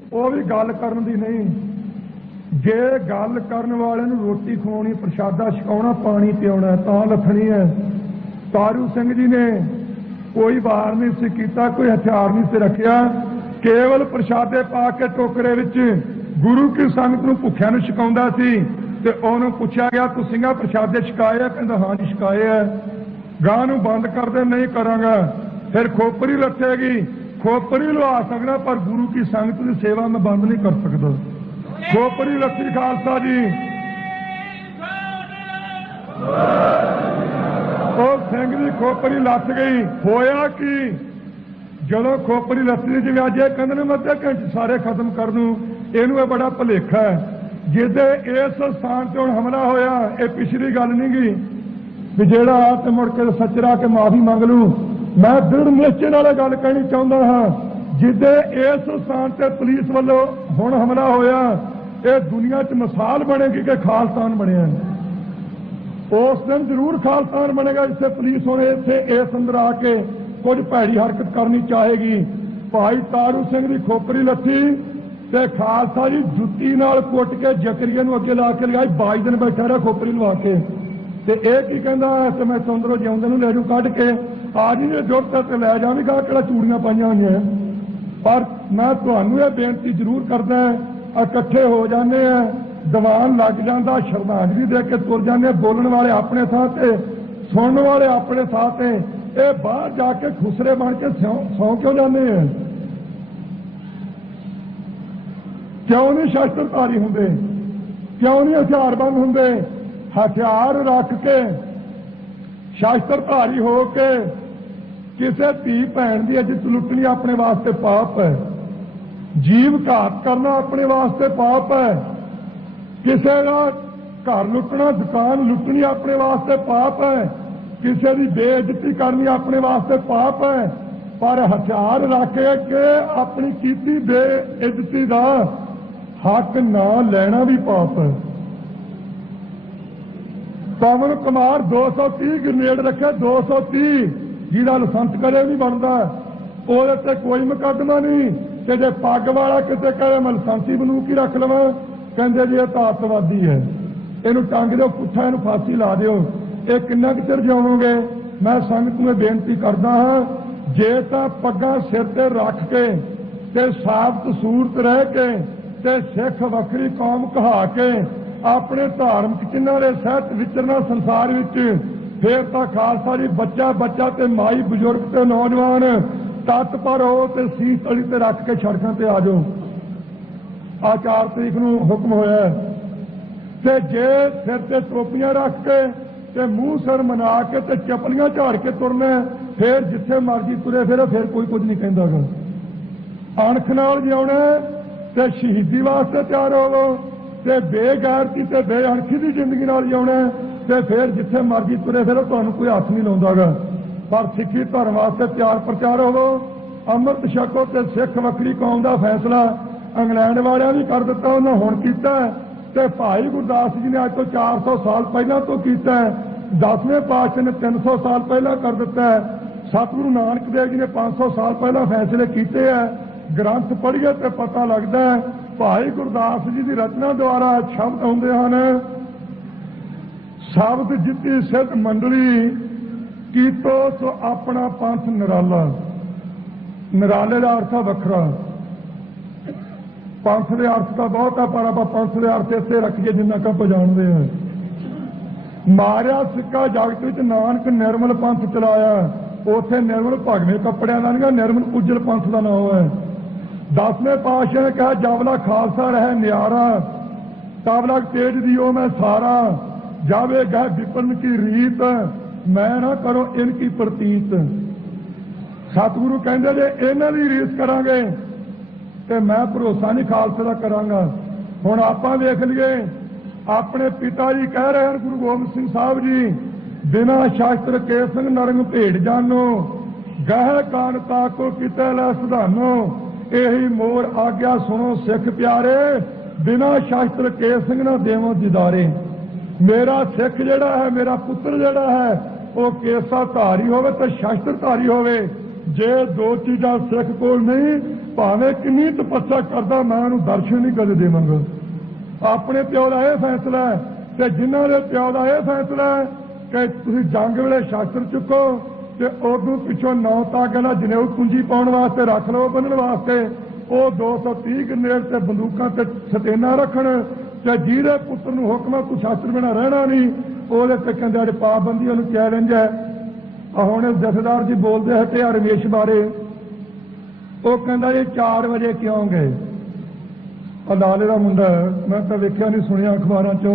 ਉਹ ਵੀ ਗੱਲ ਕਰਨ ਦੀ ਨਹੀਂ। ਜੇ ਗੱਲ ਕਰਨ ਵਾਲੇ ਨੂੰ ਰੋਟੀ ਖਵਾਉਣੀ, ਪ੍ਰਸ਼ਾਦਾ ਛਕਾਉਣਾ, ਪਾਣੀ ਪਿਆਉਣਾ ਤਾਂ ਲੱਥਣੀ ਹੈ। ਤਾਰੂ ਸਿੰਘ ਜੀ ਨੇ ਕੋਈ ਵਾਰ ਨਹੀਂ ਸੀ ਕੀਤਾ, ਕੋਈ ਹਥਿਆਰ ਨਹੀਂ ਸੀ ਰੱਖਿਆ, ਕੇਵਲ ਪ੍ਰਸ਼ਾਦੇ ਪਾ ਕੇ ਟੋਕਰੇ ਵਿੱਚ ਗੁਰੂ ਕੀ ਸੰਗਤ ਨੂੰ ਭੁੱਖਿਆਂ ਨੂੰ ਛਕਾਉਂਦਾ ਸੀ। ਤੇ ਉਹਨੂੰ ਪੁੱਛਿਆ ਗਿਆ, ਤੁਸੀਂ ਪ੍ਰਸ਼ਾਦੇ ਛਕਾਏ ਆ? ਕਹਿੰਦਾ ਹਾਂ ਜੀ ਛਕਾਏ ਆ। ਗਾਂ ਨੂੰ ਬੰਦ ਕਰਦੇ, ਨਹੀਂ ਕਰਾਂਗਾ। ਫਿਰ ਖੋਪਰੀ ਲੱਥੇਗੀ, ਖੋਪਰੀ ਲਵਾ ਸਕਦਾ, ਪਰ ਗੁਰੂ ਕੀ ਸੰਗਤ ਦੀ ਸੇਵਾ ਮੈਂ ਬੰਦ ਨਹੀਂ ਕਰ ਸਕਦਾ। ਖੋਪਰੀ ਲੱਥੀ ਖਾਲਸਾ ਜੀ। ਉਹ ਸਿੰਘ ਦੀ ਖੋਪਰੀ ਲੱਥ ਗਈ। ਹੋਇਆ ਕੀ, ਜਦੋਂ ਖੋਪਰੀ ਲੱਥੀ, ਜਿਵੇਂ ਅੱਜ ਇਹ ਕਹਿੰਦੇ ਨੇ ਮੈਂ ਅੱਧੇ ਘੰਟੇ ਸਾਰੇ ਖਤਮ ਕਰ ਦੂੰ, ਇਹਨੂੰ ਇਹ ਬੜਾ ਭੁਲੇਖਾ ਹੈ। ਜਿਹਦੇ ਇਸ ਸਥਾਨ ਤੇ ਹੁਣ ਹਮਲਾ ਹੋਇਆ, ਇਹ ਪਿਛਲੀ ਗੱਲ ਨਹੀਂ ਗਈ ਵੀ ਜਿਹੜਾ ਆ ਤੇ ਮੁੜ ਕੇ ਸੱਚਰਾ ਕੇ ਮਾਫੀ ਮੰਗ ਲੂ। ਮੈਂ ਦ੍ਰਿੜ ਨਿਸ਼ਚੇ ਨਾਲ ਗੱਲ ਕਹਿਣੀ ਚਾਹੁੰਦਾ ਹਾਂ, ਜਿਹਦੇ ਇਸ ਸਥਾਨ ਤੇ ਪੁਲਿਸ ਵੱਲੋਂ ਹੁਣ ਹਮਲਾ ਹੋਇਆ, ਇਹ ਦੁਨੀਆ 'ਚ ਮਿਸਾਲ ਬਣੇਗੀ ਕਿ ਖਾਲਸਾਨ ਬਣਿਆ। ਉਸ ਦਿਨ ਜ਼ਰੂਰ ਖਾਲਸਾਨ ਬਣੇਗਾ ਜਿੱਥੇ ਪੁਲਿਸ ਹੁਣ ਇੱਥੇ ਇਸ ਅੰਦਰ ਆ ਕੇ ਕੁਝ ਭੈੜੀ ਹਰਕਤ ਕਰਨੀ ਚਾਹੇਗੀ। ਭਾਈ ਤਾਰੂ ਸਿੰਘ ਦੀ ਖੋਪਰੀ ਲੱਥੀ ਤੇ ਖਾਲਸਾ ਜੀ ਜੁੱਤੀ ਨਾਲ ਕੁੱਟ ਕੇ ਜ਼ਕਰੀਆ ਨੂੰ ਅੱਗੇ ਲਾ ਕੇ ਲਗਾਈ। 22 ਦਿਨ ਬੈਠਾ ਰਿਹਾ ਖੋਪਰੀ ਲਵਾ ਕੇ। ਤੇ ਇਹ ਕੀ ਕਹਿੰਦਾ, ਤੇ ਮੈਂ ਚੰਦਰੋਂ ਜਿਉਂਦੇ ਨੂੰ ਲੈ ਜੂ ਕੱਢ ਕੇ, ਆ ਜੀ ਨੇ ਜੁਰਤ ਤੇ ਲੈ ਜਾਵੇਗਾ, ਕਿਹੜਾ ਚੂੜੀਆਂ ਪਾਈਆਂ ਹੋਈਆਂ। ਪਰ ਮੈਂ ਤੁਹਾਨੂੰ ਇਹ ਬੇਨਤੀ ਜ਼ਰੂਰ ਕਰਦਾ, ਇਕੱਠੇ ਹੋ ਜਾਂਦੇ ਆ, ਦੀਵਾਨ ਲੱਗ ਜਾਂਦਾ, ਸ਼ਰਧਾਂਜਲੀ ਦੇ ਕੇ ਤੁਰ ਜਾਂਦੇ, ਬੋਲਣ ਵਾਲੇ ਆਪਣੇ ਥਾਂ ਤੇ, ਸੁਣਨ ਵਾਲੇ ਆਪਣੇ ਥਾਂ ਤੇ। ਇਹ ਬਾਹਰ ਜਾ ਕੇ ਖੁਸਰੇ ਬਣ ਕੇ ਸੌਂ ਕਿਉਂ ਜਾਂਦੇ ਆ? ਕਿਉਂ ਨਹੀਂ ਸ਼ਸਤਰਧਾਰੀ ਹੁੰਦੇ? ਕਿਉਂ ਨਹੀਂ ਹਥਿਆਰਬੰਦ ਹੁੰਦੇ? ਹਥਿਆਰ ਰੱਖ ਕੇ ਸ਼ਸਤਰਧਾਰੀ ਹੋ ਕੇ ਕਿਸੇ ਧੀ ਭੈਣ ਦੀ ਇੱਜ਼ਤ ਲੁੱਟਣੀ ਆਪਣੇ ਵਾਸਤੇ ਪਾਪ ਹੈ। ਜੀਵ ਘਾਤ ਕਰਨਾ ਆਪਣੇ ਵਾਸਤੇ ਪਾਪ ਹੈ। ਕਿਸੇ ਦਾ ਘਰ ਲੁੱਟਣਾ, ਦੁਕਾਨ ਲੁੱਟਣੀ ਆਪਣੇ ਵਾਸਤੇ ਪਾਪ ਹੈ। ਕਿਸੇ ਦੀ ਬੇਇੱਜ਼ਤੀ ਕਰਨੀ ਆਪਣੇ ਵਾਸਤੇ ਪਾਪ ਹੈ। ਪਰ ਹਥਿਆਰ ਰੱਖ ਕੇ ਆਪਣੀ ਕੀਤੀ ਬੇਇੱਜ਼ਤੀ ਦਾ ਹੱਕ ਨਾ ਲੈਣਾ ਵੀ ਪਾਪ ਹੈ। ਪਵਨ ਕੁਮਾਰ 230 ਗ੍ਰਨੇਡ ਰੱਖੇ, 230, ਜਿਹਦਾ ਲਾਇਸੈਂਸ ਕਦੇ ਨਹੀਂ ਬਣਦਾ, ਉਹਦੇ ਤੇ ਕੋਈ ਮੁਕੱਦਮਾ ਨਹੀਂ। ਕਿ ਜੇ ਪੱਗ ਵਾਲਾ ਕਿਤੇ ਕਹੇ ਮੈਂ ਲਾਇਸੈਂਸੀ ਬੰਦੂਕ ਹੀ ਰੱਖ ਲਵਾਂ, ਕਹਿੰਦੇ ਜੀ ਇਹ ਤਾਂ ਅੱਤਵਾਦੀ ਹੈ, ਇਹਨੂੰ ਟੰਗ ਦਿਓ ਪੁੱਠਾ, ਇਹਨੂੰ ਫਾਂਸੀ ਲਾ ਦਿਓ। ਇਹ ਕਿੰਨਾ ਕੁ ਚਿਰ ਜਿਉਵੋਗੇ? ਮੈਂ ਸੰਗਤ ਨੂੰ ਬੇਨਤੀ ਕਰਦਾ ਹਾਂ, ਜੇ ਤਾਂ ਪੱਗਾਂ ਸਿਰ ਤੇ ਰੱਖ ਕੇ ਤੇ ਸਾਬਤ ਸੂਰਤ ਰਹਿ ਕੇ ਤੇ ਸਿੱਖ ਵੱਖਰੀ ਕੌਮ ਕਹਾ ਕੇ ਆਪਣੇ ਧਾਰਮਿਕ ਚਿੰਨ੍ਹਾਂ ਦੇ ਸਹਿਤ ਵਿਚਰਨਾ ਸੰਸਾਰ ਵਿੱਚ, ਫੇਰ ਤਾਂ ਖਾਲਸਾ ਜੀ ਬੱਚਾ ਬੱਚਾ ਤੇ ਮਾਈ ਬਜ਼ੁਰਗ ਤੇ ਨੌਜਵਾਨ ਤਤਪਰ ਹੋ ਤੇ ਸੀਸ ਤਲੀ ਤੇ ਰੱਖ ਕੇ ਸੜਕਾਂ ਤੇ ਆ ਜਾਓ। ਆ 4 ਤਰੀਕ ਨੂੰ ਹੁਕਮ ਹੋਇਆ। ਤੇ ਜੇ ਸਿਰ ਤੇ ਟੋਪੀਆਂ ਰੱਖ ਕੇ ਤੇ ਮੂੰਹ ਸਿਰ ਮਨਾ ਕੇ ਤੇ ਚੱਪਲੀਆਂ ਝਾੜ ਕੇ ਤੁਰਨਾ, ਫੇਰ ਜਿੱਥੇ ਮਰਜੀ ਤੁਰੇ ਫਿਰੋ, ਫੇਰ ਕੋਈ ਕੁਝ ਨਹੀਂ ਕਹਿੰਦਾਗਾ। ਅਣਖ ਨਾਲ ਜਿਉਣਾ ਤੇ ਸ਼ਹੀਦੀ ਵਾਸਤੇ ਤਿਆਰ ਹੋਵੋ, ਤੇ ਬੇਗੈਰਤੀ ਤੇ ਬੇਅਣਖੀ ਦੀ ਜ਼ਿੰਦਗੀ ਨਾਲ ਜਿਉਣਾ, ਤੇ ਫੇਰ ਜਿੱਥੇ ਮਰਜੀ ਤੁਰੇ ਫਿਰੋ, ਤੁਹਾਨੂੰ ਕੋਈ ਹੱਥ ਨਹੀਂ ਲਾਉਂਦਾਗਾ। ਪਰ ਸਿੱਖੀ ਧਰਮ ਵਾਸਤੇ ਤਿਆਰ ਪ੍ਰਚਾਰ ਹੋਵੋ, ਅੰਮ੍ਰਿਤ ਛਕੋ ਤੇ ਸਿੱਖ ਵੱਖਰੀ ਕੌਮ ਦਾ ਫੈਸਲਾ ਇੰਗਲੈਂਡ ਵਾਲਿਆਂ ਵੀ ਕਰ ਦਿੱਤਾ, ਉਹਨਾਂ ਹੁਣ ਕੀਤਾ, ਤੇ ਭਾਈ ਗੁਰਦਾਸ ਜੀ ਨੇ ਅੱਜ ਤੋਂ 400 ਸਾਲ ਪਹਿਲਾਂ ਤੋਂ ਕੀਤਾ, 10ਵੇਂ ਪਾਤਸ਼ਾਹ ਨੇ 300 ਸਾਲ ਪਹਿਲਾਂ ਕਰ ਦਿੱਤਾ, ਸਤਿਗੁਰੂ ਨਾਨਕ ਦੇਵ ਜੀ ਨੇ 500 ਸਾਲ ਪਹਿਲਾਂ ਫੈਸਲੇ ਕੀਤੇ ਹੈ। ਗ੍ਰੰਥ ਪੜ੍ਹੀਏ ਤੇ ਪਤਾ ਲੱਗਦਾ ਹੈ, ਭਾਈ ਗੁਰਦਾਸ ਜੀ ਦੀ ਰਚਨਾ ਦੁਆਰਾ ਸ਼ਬਦ ਆਉਂਦੇ ਹਨ, ਸ਼ਬਦ ਜਿੱਤੀ ਸਿੱਧ ਮੰਡਲੀ ਕੀਤੋ ਸੋ ਆਪਣਾ ਪੰਥ ਨਿਰਾਲਾ। ਨਿਰਾਲੇ ਦਾ ਅਰਥ ਵੱਖਰਾ, ਪੰਥ ਦੇ ਅਰਥ ਤਾਂ ਬਹੁਤ ਆ, ਪਰ ਆਪਾਂ ਪੰਥ ਦੇ ਅਰਥ ਇੱਥੇ ਰੱਖੀਏ ਜਿੰਨਾ ਕੁ ਆਪਾਂ ਜਾਣਦੇ ਹਾਂ। ਮਾਰਿਆ ਸਿੱਕਾ ਜਗਤ ਵਿੱਚ ਨਾਨਕ ਨਿਰਮਲ ਪੰਥ ਚਲਾਇਆ, ਉੱਥੇ ਨਿਰਮਲ ਭਗਵੇਂ ਕੱਪੜਿਆਂ ਦਾ ਨਹੀਂ, ਨਿਰਮਲ ਉਜਲ ਪੰਥ ਦਾ ਨਾਮ ਹੈ। 10ਵੇਂ ਪਾਤਸ਼ਾਹ ਨੇ ਕਿਹਾ, ਜਾਵਲਾ ਖਾਲਸਾ ਰਹਿ ਨਿਆਰਾ, ਤਾਵਲਾ ਤੇਜ ਦਿਓ ਮੈਂ ਸਾਰਾ, ਜਾਵੇ ਗਹਿ ਵਿਪਨ ਕੀ ਰੀਤ, ਮੈਂ ਨਾ ਕਰੋ ਇਨ ਕੀ ਪ੍ਰਤੀਤ। ਸਤਿਗੁਰੂ ਕਹਿੰਦੇ ਜੇ ਇਹਨਾਂ ਦੀ ਰੀਸ ਕਰਾਂਗੇ ਤੇ ਮੈਂ ਭਰੋਸਾ ਨਹੀਂ ਖਾਲਸੇ ਦਾ ਕਰਾਂਗਾ। ਹੁਣ ਆਪਾਂ ਵੇਖ ਲਈਏ, ਆਪਣੇ ਪਿਤਾ ਜੀ ਕਹਿ ਰਹੇ ਹਨ ਗੁਰੂ ਗੋਬਿੰਦ ਸਿੰਘ ਸਾਹਿਬ ਜੀ, ਬਿਨਾਂ ਸ਼ਾਸਤਰ ਕੇ ਸਿੰਘ ਨਰੰਗ ਭੇਡ ਜਾਨੋ, ਗਹਿ ਕਾਨ ਤਾਕੋ ਕਿਤੇ ਲੈ ਸੁਧਾਨੋ, ਇਹੀ ਮੋਰ ਆਗਿਆ ਸੁਣੋ ਸਿੱਖ ਪਿਆਰੇ, ਬਿਨਾਂ ਸ਼ਾਸਤਰ ਕੇ ਸਿੰਘ ਨਾ ਦੇਵੋ ਦਿਦਾਰੇ। ਮੇਰਾ ਸਿੱਖ ਜਿਹੜਾ ਹੈ, ਮੇਰਾ ਪੁੱਤਰ ਜਿਹੜਾ ਹੈ, ਉਹ ਕੇਸਾ ਧਾਰੀ ਹੋਵੇ ਤੇ ਸ਼ਾਸਤਰ ਧਾਰੀ ਹੋਵੇ, जे दो चीज़ां सिख कोल नहीं, भावें किन्नी तपस्या करदा, मैं उहनूं दर्शन नहीं कदे देवांगा। अपने प्यो का यह फैसला है, ते जिन्हां दे प्यो का यह फैसला है कि तुसीं जंग वेले शस्त्र चुको ते उदों पिछों 9 तागे नाल जनेऊ पूंजी पाउण वास्ते रख लो, बन्नण वास्ते वो 230 ग्रेनेड ते बंदूकां ते सतेना रखण, ते जिहदे पुत्तर नूं हुक्म तूं शस्त्र बिना रहना नहीं, ਉਹਦੇ ਤੇ ਕਹਿੰਦੇ ਅੱਜ ਪਾਬੰਦੀ ਉਹਨੂੰ ਚੈलेंज है। ਹੁਣ जथेदार जी बोलते हटे आ रमेश बारे, वो कहता ये 4 बजे क्यों गए? लाले का मुंडा मैं तो वेख्या नहीं सुनिया अखबारों चो,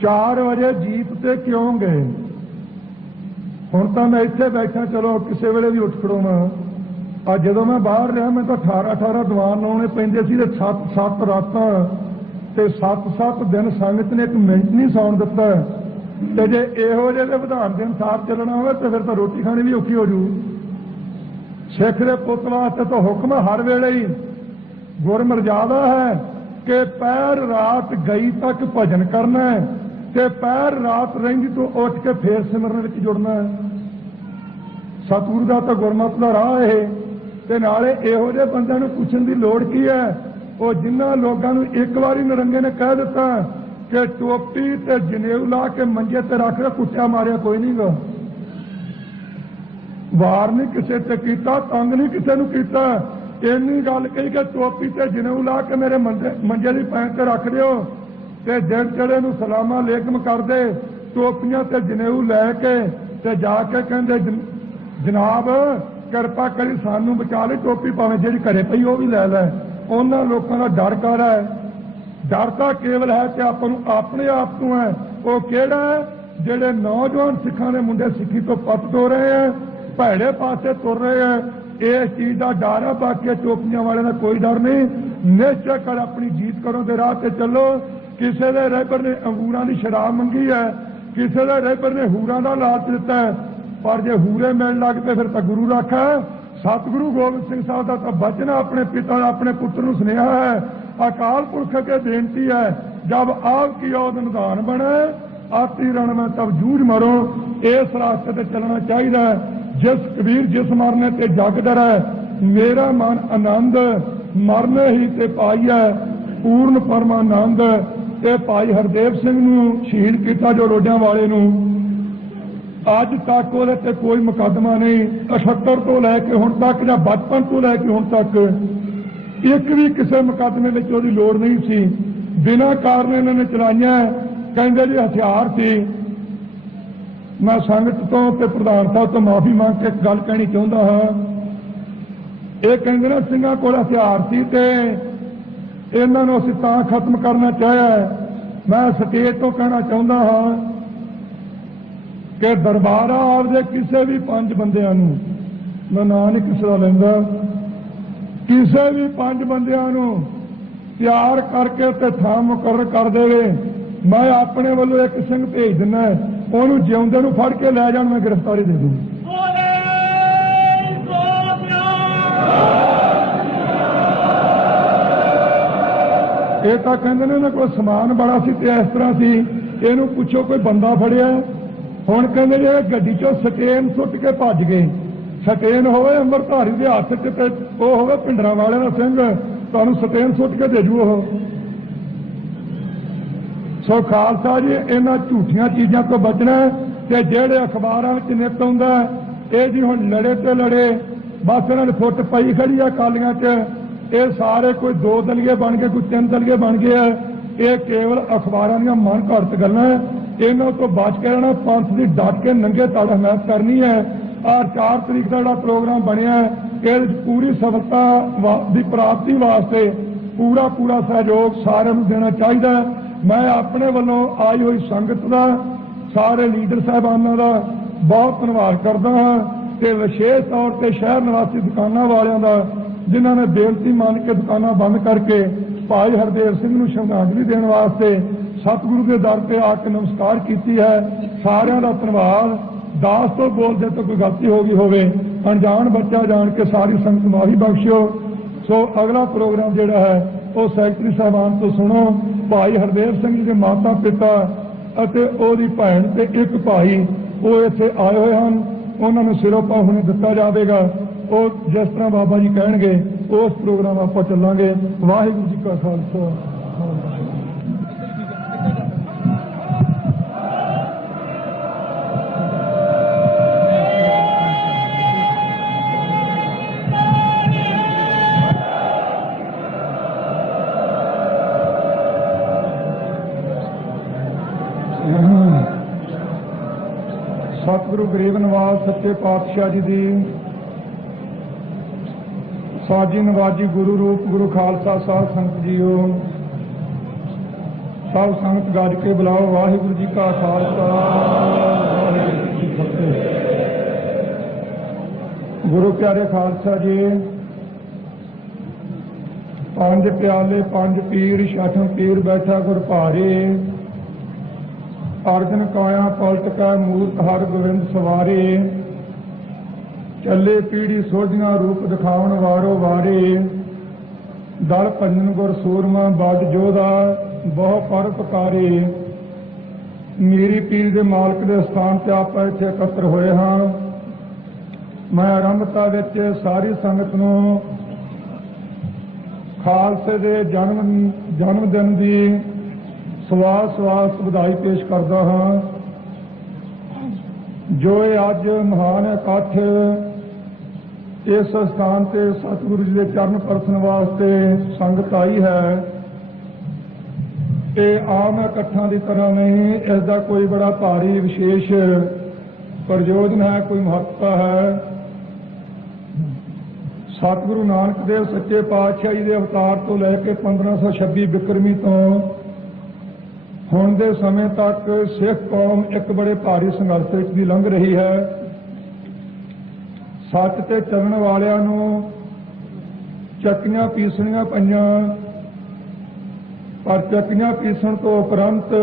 4 बजे जीप से क्यों गए? हुण तो मैं इत्थे बैठा, चलो किसी वेले भी उठ खड़ोवां। जो मैं बाहर रहा मैं तो 18 दीवान लाने पैंदे सी, 7 रातां ते 7 दिन संगत ने एक मिनट नहीं सौण दिता। ते जे इहो जिहे विधान के अनुसार चलना हो तो फिर तो रोटी खानी भी औखी हो जू। सिख दे पुत वास्ते तो हुक्म हर वेले ही गुरमर्यादा है कि पैर रात गई तक भजन करना है, ते पैर रात रहिंदी तो उठ के फिर सिमरन विच जुड़ना है। सतगुरु का तो गुरमत का राह है। ते नाले इहो जिहे बंदिआं नूं पुछण दी लोड़ की है? वो जिन्हां लोगों नूं एक बारी नरंगे ने कह दिता कि टोपी ते जनेऊ ला के मंजे ते रख के कुत्तिया मारिया कोई नहीं गा, वार नहीं किसी ते कीता, तंग नहीं किसी नूं कीता, इन्नी गल कही कि टोपी ते जनेऊ ला के मेरे मंजे की पैंट ते रख दिओ, ते दिन चढ़े नूं सलामा लेकम कर दे, टोपियां ते जनेऊ लैके ते जाके कहंदे जनाब किरपा करी सानू बचा ले, टोपी भावें जिहड़ी घरे पई वो भी लै लै। उन्हां लोकां दा डर कर है, डर तो केवल है कि अपने आप को है। वो केड़ा है? जिहड़े नौजवान सिखां दे मुंडे सिक्खी तो पत तो रहे हैं, भैड़े पासे तुर रहे हैं, इस चीज़ का डर है। बाकी टोपियां वाले का कोई डर नहीं। निश्चय कर अपनी जीत करो दे राह ते चलो। किसी दे रहबर ने अंगूरां दी शराब मंगी है, किसी दे रहबर ने हूरां दा लालच दिता है, पर जे हूरे मिल लग पे फिर तो गुरु रख है। सतगुरु गोबिंद सिंह साहब का तो बचन अपने पिता अपने पुत्र नूं सुनेहा है, अकाल पुरख के बेनती है, जब आपकी ओद निधान बने आती रण में तब जूझ मरो। इस रास्ते ते चलना चाहिए। जिस कबीर जिस मरने ते जग डरै, मेरा मन आनंद मरने ही ते पाईए पूर्ण परमानंद। ते भाई हरदेव सिंह नूं शहीद किया जो रोडियां वाले नूं, अज तक वो कोई मुकदमा नहीं। 78 तो लैके हुण तक या बचपन तो लैके हुण तक एक भी किसी मुकदमे में उसकी लोड़ नहीं सी। बिना कारण इन्होंने चलाइया। कहते जी हथियार थी। मैं संगत तो ते प्रधान साहब तो माफी मांग के एक गल कहनी चाहता हाँ। ये कहते ना सिंघां कोल हथियार सी ते इन्हां नूं असीं तां खत्म करना चाहया। मैं स्टेज तो कहना चाहता हाँ कि दरबारा आपदे किसी भी 5 बंदियां नूं, मैं नां नहीं किसी का लैंदा, किसी भी 5 बंदियां नूं तैयार करके ते थां मुकर्रर कर देवे। मैं अपने वालों एक सिंह भेज दिना, उन्होंने जिउंदे नूं फड़ के लै जाण, मैं गिरफ्तारी दे दूँ। ये तो कहते ने कोई समान बड़ा सी ते इस तरह सी, इहनूं पुछो कोई बंदा फड़िया। हुण कहंदे जे गड्डी चों सटेन सुट के भज गए। सटेन होवे अंम੍ਰਿਤਧਾਰੀ दे हत्थ च ते ओह होवे पिंडरां वाले दा सिंह, तुहानूं सटेन सुट के दे जू। ओह सो खालसा जी इन्हां झूठियां चीज़ां तो बचना। ते जिहड़े अखबारां विच नित आउंदा ये जी हुण लड़े ते लड़े, बस इन्हां ने फुट पई खड़ी आ अकालियां च। ये सारे कोई 2 दलिए बन गए, कोई 3 दलिए बन गए है। ये केवल अखबारां दीयां मन घड़त गल्लां। इन्हों तो बच के रहना, पंथ की डट के नंगे तड़ हमायत करनी है। और 4 तरीक का जो प्रोग्राम बनया है, पूरी सफलता की प्राप्ति वास्ते पूरा पूरा सहयोग सारे देना चाहिए। मैं अपने वालों आई हुई संगत का, सारे लीडर साहबानों का बहुत धन्यवाद करता हाँ। तो विशेष तौर पर शहर निवासी दुकानों वालों का, जिन्होंने बेनती मान के दुकाना बंद करके भाई हरदेव सिंह नूं श्रद्धांजलि देने वास्ते सतगुरु के दर पे आके नमस्कार की है। सारिਆਂ ਦਾ धन्यवाद। दास तो बोलते तो कोई गलती हो गई होवे, अनजान बच्चा जान के सारी संगत माफी बख्शियो। सो अगला प्रोग्राम जिहड़ा है वो सैकटरी साहबान तो सुनो। भाई हरदेव सिंह जी के माता पिता अते ओहदी भैन ते एक भाई वो इत्थे आए हुए हैं। उन्होंने सिरों पा हुणे दिता जाएगा। वो जिस तरह बाबा जी कहेंगे उस प्रोग्राम आप चलांगे। वाहिगुरू जी का खालसा। सतगुरु गरीब नवाज सच्चे पातशाह जी की साजी नवाजी गुरु रूप गुरु खालसा साध संगत जीओ। सब संगत गज के बुलाओ। वाहिगुरू जी का खालसा वाहिगुरू जी की फतेह। गुरु प्यारे खालसा जी, पंज प्याले पंज पीर छठम पीर बैठा गुर भारे। अर्जन काया पलट का मूर्त हर गोविंद सवारे। चले पीढ़ी सोझिया रूप दिखावन वारो वारे। दल भंजन गुर सूरमा बद जोधा बहु पर पकारे। मेरी पीर के मालक के स्थान से आप इत्थे एकत्र होए हाँ। मैं आरंभता विच सारी संगत नूं खालसे दे जन्म दिन की सवास ਵਧਾਈ पेश करता हाँ। जो अज महान इकट्ठ इस स्थान से सतगुरु जी के चरण परसन वास्ते संगत आई है, ये आम इकट्ठा की तरह नहीं, इसका कोई बड़ा भारी विशेष प्रयोजन है, कोई महत्ता है। सतगुरु नानक देव सच्चे पातशाह जी के अवतार तो लैके 1526 बिक्रमी तो ਹੁਣ ਦੇ ਸਮੇਂ तक सिख कौम एक बड़े भारी संघर्ष भी लंघ रही है। सच ते चलण वालियां नूं ਚੱਕੀਆਂ पीसणियां पईयां, पर ਚੱਕੀਆਂ पीसण तो उपरंत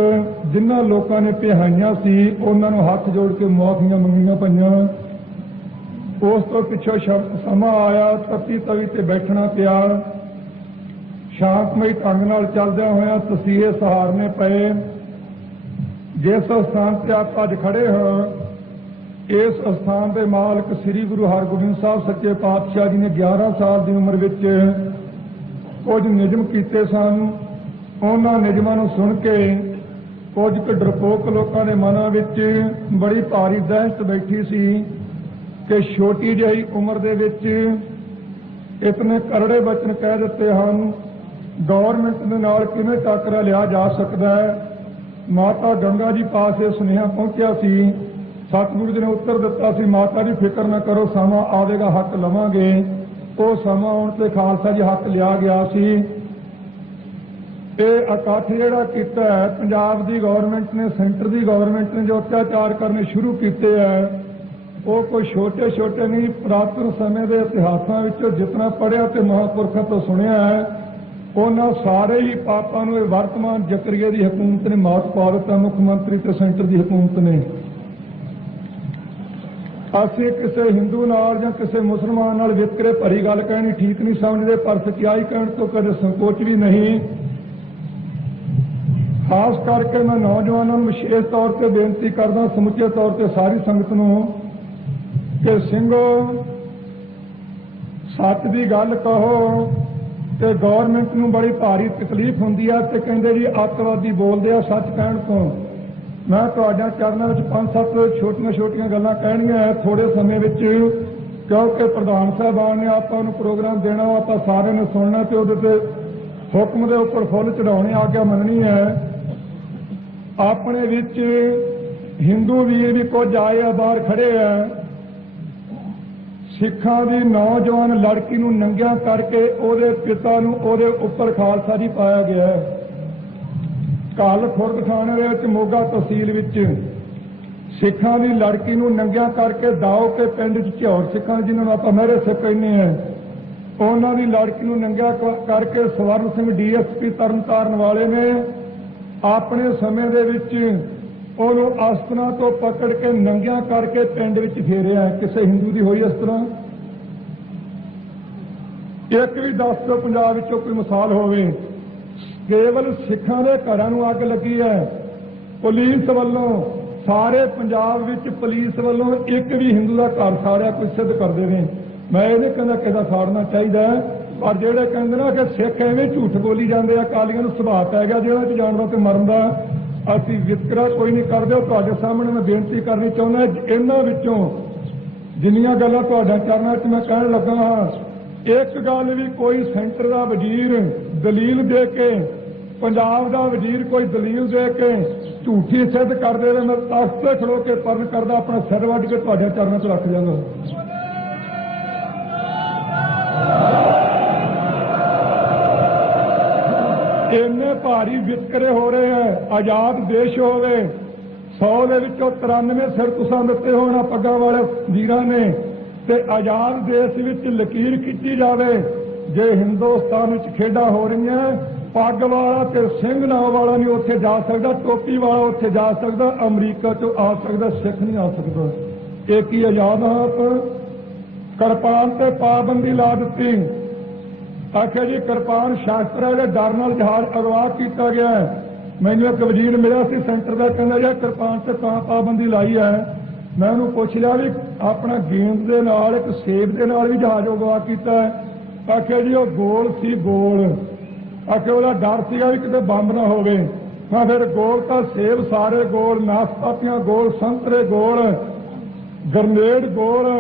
जिन्हां लोकां ने पिहाइयां सी उन्हां नूं हथ जोड़ के मुआफियां मंगीਆਂ पईयां। उस तो पिछों समा आया, तत्ती तवी ते बैठना पिया। शांतमई ढंग नाल चलदे होया तसीहे सहारने पए। जिस स्थान से आप अज खड़े हो, इस स्थान के मालक श्री गुरु हरगोबिंद साहब सच्चे पातशाह जी ने 11 साल की उम्र विच कुछ निजम कीते सन। उन्हां निजमां नूं सुन के कुछ क डरपोक लोकां दे मनां विच बड़ी भारी दहशत बैठी सी कि छोटी जही उम्र दे विच इतने करड़े वचन कह दिते हैं। गौरमेंट के नाल किवें टाकरा लिया जा सकता है। माता गंगा जी पास ये सुनेहा पहुंचा सी। सतगुरु जी ने उत्तर दिता सी, माता जी फिक्र न करो, समा आवेगा, हक लवांगे। वो समा आउण ते खालसा जी हक लिया गया सी। ये इकट्ठ जिहड़ा कीता है पंजाब की गौरमेंट ने, सेंटर की गौरमेंट ने जो अत्याचार करने शुरू किए हैं, वो कोई छोटे छोटे नहीं। पुरातन समय के इतिहासां विचों जितना पढ़िया तो महापुरखों तो सुनिया है, उन्होंने सारे ही पापां नूं वर्तमान जकरिया की हुकूमत ने मात पा दिता। मुख्यमंत्री तो सेंटर की हुकूमत ने। असीं किसी हिंदू नाल जां किसी मुसलमान नाल वितकरे भरी गल कहनी ठीक नहीं समझते, पर सच्चाई कहण तो कदे संकोच भी नहीं। खास करके मैं नौजवानों को विशेष तौर पर बेनती करदा, समुचे तौर पर सारी संगत नूं कि ਸਿੰਘੋ सच की गल कहो। तो गौरमेंट नूं बड़ी भारी तकलीफ होंदी है ते कहंदे जी अतवादी बोलदे आ सच कहण तो। मैं तुहाडे चरणों में 5-7 छोटियां छोटियां गल्लां कहणीआं है थोड़े समय विच, क्योंकि प्रधान साहबान ने आपां नूं प्रोग्राम देना, आपां सारे ने सुनना ते उहदे ते हुक्म दे उपर फुੱਲ चढ़ाउणे, आग्या मननी है। अपने विच हिंदू वीर भी कुछ आए आ, बाहर खड़े हैं। सिखां दी नौजवान लड़की नूं नंगिया करके उहदे पिता नूं उहदे उपर खालसा जी पाया गया है। कल खुर्द थाणे दे विच मोगा तहसील विच सिखां दी लड़की नूं नंगिया करके दाओ के पिंड च झौर सिखां जिन्हां नूं आपां मेरे सिख कहने हैं, उन्हां दी लड़की नूं नंगिया करके स्वर्ण सिंह DSP तरनताਰਨ वाले ने अपने समय दे विच ਉਹਨੂੰ ਅਸਤਰਾਂ ਤੋਂ पकड़ के नंगिया करके पिंड विच फेरिया। किसी हिंदू की होई इस तरह? एक भी दस तो पंजाब विचों कोई मिसाल होवे। केवल सिखां दे घरां नूं अग लगी है। पुलिस वालों सारे पंजाब विच पुलिस वालों एक भी हिंदू का घर साड़िया कोई सिद्ध करते हैं। मैं ये नहीं कहता किसी साड़ना चाहिए, पर जेडे कहते ना कि सिख एवं झूठ बोली जाते हैं, अकालियों को सुभाव पै गया जेलों च जाण दा ते मरन दा। असीं वितकरा कोई नहीं करते। तुहाडे सामने मैं बेनती करनी चाहुंदा, इन्हां विचों जिन्नियां गल्लां तुहाडे चरनां 'च मैं कहण लगा हाँ, एक गल भी कोई सेंटर का वजीर दलील दे के, पंजाब का वजीर कोई दलील दे के झूठी सिद्ध कर दे, मैं तख्त से खड़ो के परण करदा अपना सिर वड्ड के तुहाडे चरनां 'च रख जांगा। इन्ने भारी वितकरे हो रहे हैं। आजाद देश होवे 100 दे विचों 93 सिर तुसां दित्ते होण पग्गां वाले वीरां ने, ते आजाद देश विच लकीर खिंची जावे जे हिंदुस्तान विच खेडां हो रही हैं, पग वाला ते सिंह नाम वाला नहीं उत्थे जा सकदा, टोपी वाला उत्थे जा सकदा, अमरीका चों आ सकदा, सिख नहीं आ सकदा। एक ही आजाद आप किरपान ते पाबंदी ला दी। आखिर जी किरपान शास्त्र है, डर नाल जहाज अगवा किया गया है। मैनू एक वजीर मिला सी सेंटर का, कहना यार किरपान से तां पाबंदी लाई है। मैं उन्होंने पूछ लिया भी अपना गेंद के नाल एक सेब के नाल भी जहाज अगवा किया है। आखिर जी वो गोल सी गोल, आखिर वह डर सीगा भी किते बंब ना होवे। मैं फिर गोल तो सेब सारे गोल, नाशपातियां गोल, संतरे गोल, ग्रनेड गोल,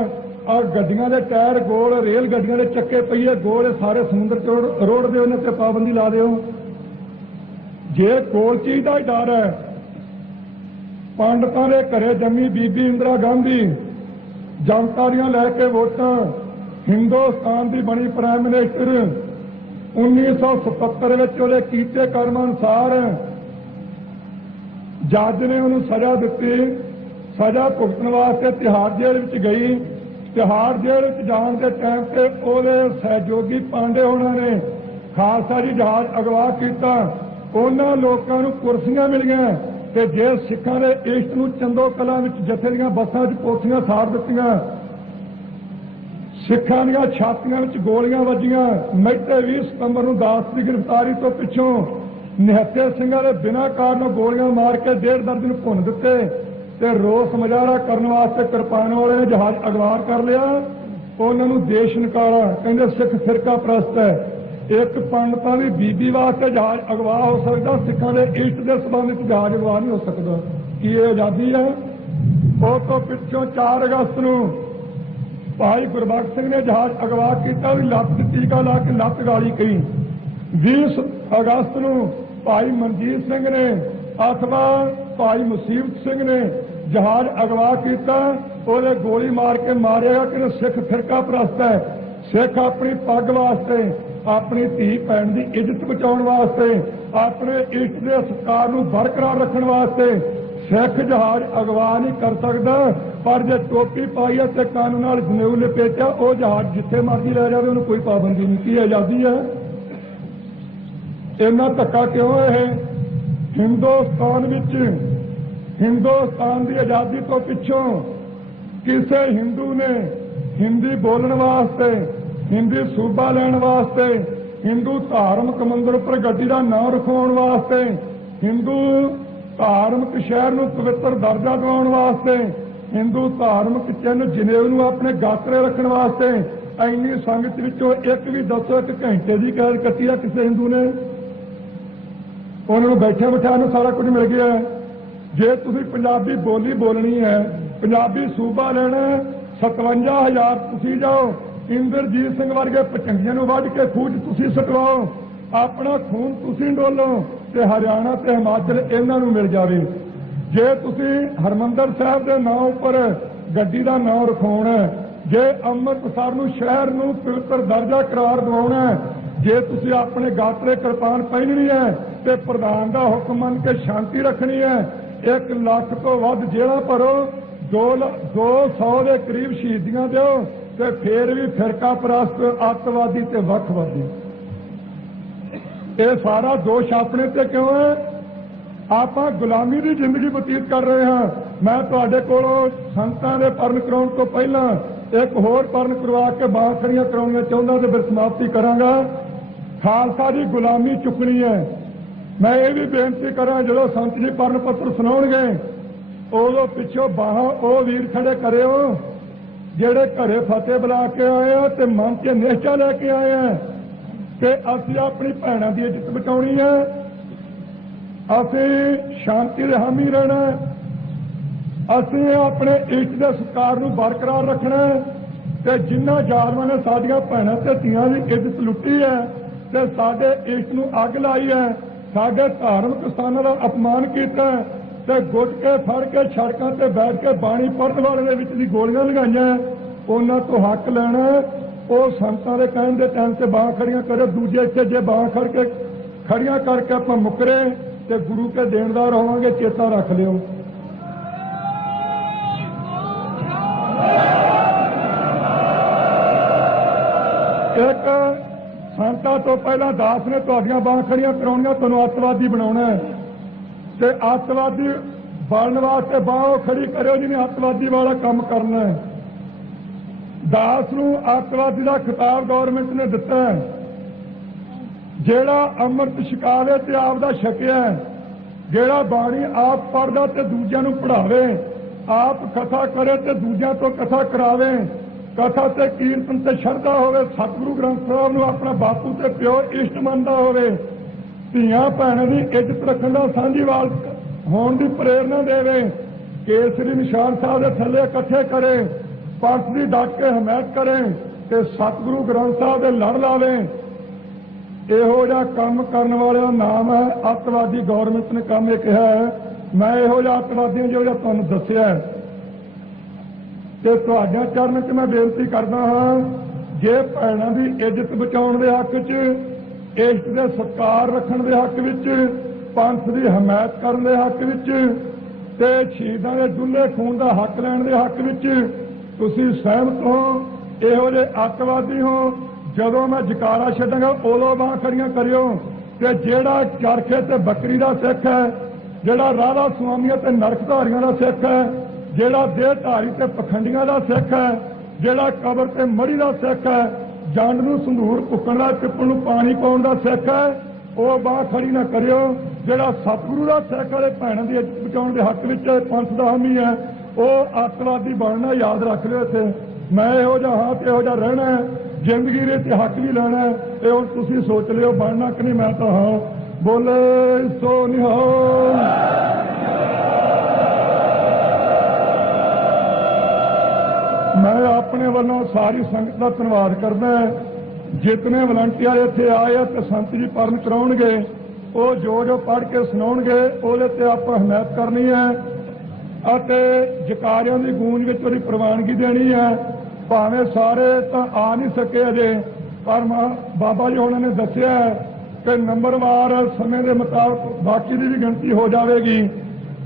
और गड्डियां दे टायर गोल, रेल गड्डियां दे चक्के पहिए गोल, सारे समुद्र च रोड़ दे उन्हें ते पाबंदी ला दिओ। जे गोल चीज का ही डर है, पंडितां दे घरे जम्मी बीबी इंदिरा गांधी जनता दियां लैके वोटां हिंदुस्तान की बनी प्राइम मिनिस्टर 1977 में वो कीते कर्म अनुसार जज ने उन्होंने सजा दी। सजा भुगतन वास्ते तिहाड़ जेल में गई। तिहाड़ जेल जाने के टाइम से वो सहयोगी पांडे उन्होंने खालसा जी जहाज अगवा किया। उन्होंने लोगों को कुर्सियां मिलियां ते जे सिखां दे इष्ट नूं चंदो कलां विच जथे दीआं बसां च पोथियां साड़ दित्तियां, सिखां दीआं छातियां विच गोलियां वजियां। महीते 20 सितंबर नूं दास की गिरफ्तारी तो पिछों निहत्थे सिंघां दे बिना कारण गोलियां मार के 1.5 दर्जन भुन दिते ते रोस मुजाहरा करने वास्ते किरपान वाले ने जहाज अगवा कर लिया। उन्होंने देश निकाला, कहते सिख फिरका प्रस्त है। एक पंडितां दी बीबी वास्ते जहाज अगवा हो सकता, सिखां दे इष्ट के संबंध जहाज अगवा नहीं हो सकता। की ये आज़ादी है? उस तो पिछों 4 अगस्त नूं भाई गुरबख्श सिंह ने जहाज अगवा किया, लत्त टीका ला के लत्त गाली कही। 20 अगस्त नूं भाई मनजीत सिंह ने अथवा भाई मुसीबत सिंह ने जहाज अगवा किया, उहदे गोली मार के मारेगा कि सिख फिरका प्रस्त है। सिख अपनी पग वास्ते, अपनी धी भैन की इज्जत बचाने वास्ते, अपने इष्ट के सत्कार नूं बरकरार रखने वास्ते सिख जहाज अगवा नहीं कर सकता। पर जे टोपी पाई है तो कान नाल जनेऊ लपेटिया, वो जहाज जिथे मर्जी लै जाए, उन्होंने कोई पाबंदी नहीं। की आज़ादी है? इन्ना धक्का क्यों है? हिंदुस्तान विच हिंदुस्तान की आज़ादी तो पिछों किसी हिंदू ने हिंदी बोलने वास्ते, हिंदी सूबा लैण वास्ते, हिंदू धार्मिक मंदिर पर गड्डी का नाम रखवाउण वास्ते, हिंदू धार्मिक शहर नूं पवित्र दर्जा दिवाउण वास्ते, हिंदू धार्मिक चिन्ह जनेऊ नूं अपने गातरे रखने वास्ते इन्नी संगत विचों एक भी दसो 1 घंटे की कैद कट्टी है किसी हिंदू ने? उन्होंने बैठे बिठाने सारा कुछ मिल गया है। जे तुसीं पंजाबी बोली बोलनी है, पंजाबी सूबा लेना, 57,000 तुसीं जाओ, इंद्रजीत सिंह वर्गे पचंगियां नूं वढ के खूह च तुसीं सटवाओ, अपना खून तुसीं डोलो ते हरियाणा ते हिमाचल इन्हां नूं मिल जावे। जे तुसीं हरमंदर साहिब दे नाम उपर गड्डी का नाम रखवाउणा है, जे अमृतसर नूं शहर नूं पवित्र दर्जा करार दिवाउणा है, जे तुसीं अपने गातरे किरपान पहननी है ते प्रधान का हुक्म मन के शांति रखनी है, 1 लाख तो वध जेलां भरो, 200 के करीब शहीदियां दो, ते फिर भी फिरका परस्त अतवादी ते वखवादी। ये सारा दोष अपने ते क्यों है? आप गुलामी की जिंदगी बतीत कर रहे हैं। मैं तुहाडे कोलों संतां दे परण कराउण तो पहला एक होर परण करवा के बांह खड़ियां कराउणियां चाहुंदा ते फिर समाप्ति करांगा। खालसा की गुलामी चुकनी है। मैं ये भी बेनती करा, जो संत जी परण पत्र सुनाउणगे उदों पिछों बाह वो वीर खड़े करो जेड़े घरे फतेह बुला के आए हैं तो मन के निश्चा लैके आए हैं कि असी अपनी भैनों की इज्जत बचानी है, असी शांति दे हामी रहना, असी अपने इष्ट के सत्कार नूं बरकरार रखना ते जिन्हां जालमां ने साडियां भैनां ते धीआं की इज्जत लुट्टी है ते साडे इष्ट नूं अग लाई है, साडे धार्मिक स्थानां दा अपमान कीता ते गुटके फड़ के सड़कों ते बैठ के बाणी पढ़न वाले दे विच दी गोलियां लगाईआं, उन्हां तो हक लैणा वो संतां दे कहण दे टाइम ते बांह खड़ियां करो, दूजे इत्थे जे बांह खड़ के खड़ियां करके आपां मुकरे ते गुरु के देणदार होवांगे, चेता रख लिओ। एक संता तो पहला दास ने तुहाडियां बांह खड़ियां कराउणियां, तुहानूं अतवादी बनाउणा है ते अतवादी बनन वास्ते बांह खड़ी करो जिन्हें अतवादी वाला काम करना है। दास नूं अतवादी का खिताब गौरमेंट ने दिता है, जेड़ा अमृत छकावे ते आपदा छकिया, जेड़ा बाणी आप पढ़दा ते दूजिआं नूं पढ़ावे, आप कथा करे ते दूजिआं तो कथा करावे, कथा ते कीर्तन ते शरधा होवे, सतगुरु ग्रंथ साहब नूं अपना बापू ते प्यो इष्ट मनदा होवे, धीआं भैणां दी इज्जत रखण दा सांझीवाल होण दी प्रेरणा देवे, केसरी निशान साहब दे थल्ले इकट्ठे करे, पंथ दी डट के हमायत करे ते सतगुरु ग्रंथ साहब दे लड़ लावे। इहो जिहा काम करन वाले दा नाम है अतवादी। गौरमेंट ने काम यह कहा है, मैं इहो जिहा अतवादी जो तुहानूं दस्सिआ है ते तुहाडिਆਂ चरण च मैं बेनती करदा हां, जे भैणां दी इज्जत बचाउण दे हक च, इष्ट दे सत्कार रखण दे हक विच, पंथ दी हमायत करन दे हक विच ते शहीदां दे डुੱਲੇ खून दा हक लैण दे हक विच तुसीं सहमत हो, इहो जे अतवादी हो, जदों मैं जकारा छड्डांगा उदों बांह खड़ियां करियो ते जेड़ा चरखे ते बकरी दा सिख है, जेड़ा राधा स्वामी ते नरकधारियां दा सिख है, जेड़ा देहधारी ते पखंडियां दा सिख है, जेड़ा कबर ते मड़ी दा सिख है, जंड नूं संधूर भुक्कण दा पिप्पल नूं पानी पाउण दा सिख है, वो बांह खड़ी ना करियो। जेड़ा सतगुरु दा सिख वाले भैणां दी इज्जत बचाउण दे हक विच पंथ दा हामी है, वो अतवादी बनना, याद रख लिओ। इत्थे मैं इहो जिहा हां ते इहो जिहा रहना है, जिंदगी दे ते हक भी लेना है, ये हुण तुसीं सोच लिओ बनना कि नहीं। मैं तो हाँ बोले सो निहाल। मैं अपने वालों सारी संगत का धन्यवाद करदा, जितने वलंटियर इत्थे आए तो संत जी परम कराउणगे, वो जो पढ़ के सुनाउणगे, ਉਹਦੇ ते आपां हमायत करनी है ਅਤੇ जकारियां की गूंज विच ਉਹਦੀ प्रवानगी देनी है। भावें सारे तो आ नहीं सके अजे, पर बाबा जी होना ने दस्सिआ कि नंबरवार समय के मुताबिक बाकी की भी गिनती हो जाएगी।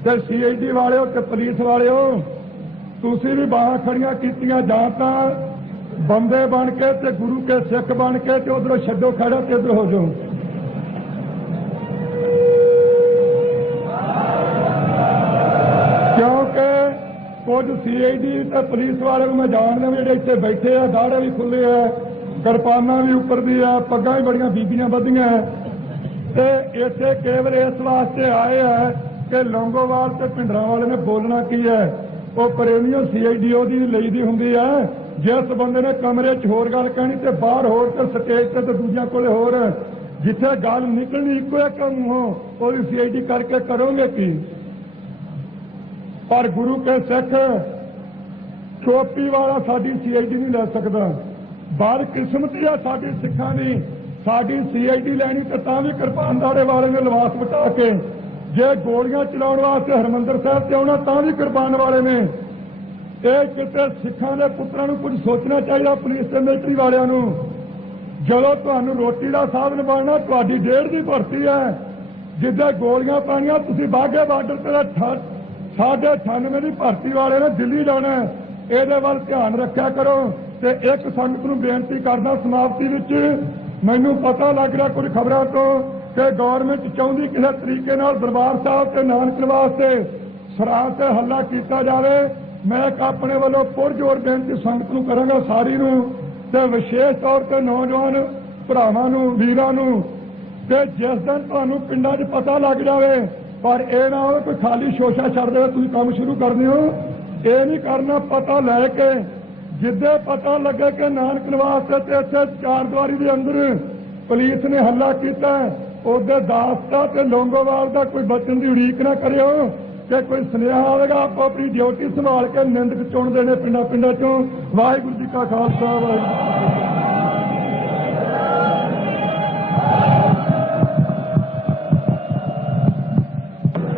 तो CID वाले ते पुलिस वाले तुसीं भी बाहां खड़ियां कीतियां, जां तां बंदे बन के ते गुरु के सिख बन के ते उधरों छड्डो खड़ा ते इधर हो जाओ। क्योंकि कुछ CID ते पुलिस वाले मैं जानदा भी जिहड़े इत्थे बैठे आ, दाड़े भी खुले है, किरपाना भी उपर दी है, पग्गां भी बड़ियां बीबियां बधियां ते इत्थे केवल इस वास्ते आए है कि लौंगोवाल ते भिंडरां वाले ने बोलना की है। वो प्रेमियों CID ओहदी लई दी हुंदी है, जिस बंदे ने कमरे च होर गल कहनी ते बाहर होर ते स्टेज ते दूजियां कोले होर, जिथे गल निकलनी इक्को एक मूंहों ओहदी CID करके करोगे की। पर गुरु के सिख चोपी वाला साडी CID नहीं लै सकदा, बार किस्मत है साडी सिखां दी। साडी CID लैनी ते तां भी किरपान दाड़े वाले ने लिबास बटा के, जे गोलियां चलाउण वास्ते हरमंदर साहब ते आउणा तां भी किरपान वाले ने। ये किते सिखां दे पुत्रां नूं कुछ सोचना चाहिए, पुलिस ते मिलिटरी वालियां नूं। जदों तुहानूं रोटी दा साधन बनना, तुहाडी डेढ़ दी भर्ती है, जिद्दां गोलियां पाणियां तुसीं बाघे बार्डर ते 98 की भर्ती वाले ने दिल्ली जाना, ये वाल ध्यान रखा करो। तो एक संगत नूं बेनती करदा समाप्ति विच, मैनूं पता लग रहा कुछ खबरों तो कि गौरमेंट चाहुंदी किसी तरीके नाल दरबार साहब ते नानक वास्ते सराह ते हल्ला किया जाए। मैं एक अपने वालों पुरजोर बेनती संगत नूं करांगा सारी नूं, ते विशेष तौर पर नौजवान भरावां नूं, वीरां नूं, ते जिस दिन तुहानूं पिंडां 'च पता लग जाए पर यह ना हो कोई खाली शोशा छड़ दे तुम काम शुरू करते हो। ये नहीं करना, पता लैके जिदे पता लगे कि नानक निवास से इतने चार दीवारी के अंदर पुलिस ने हल्ला किया, उधर दासता ते लोंगोवाल का कोई बचन की उड़ीक ना करियो कि कोई सुनेहा आएगा। आप अपनी ड्यूटी संभाल के निंदक चुन देने पिंडा पिंडा चों। वाहिगुरू जी का खालसा,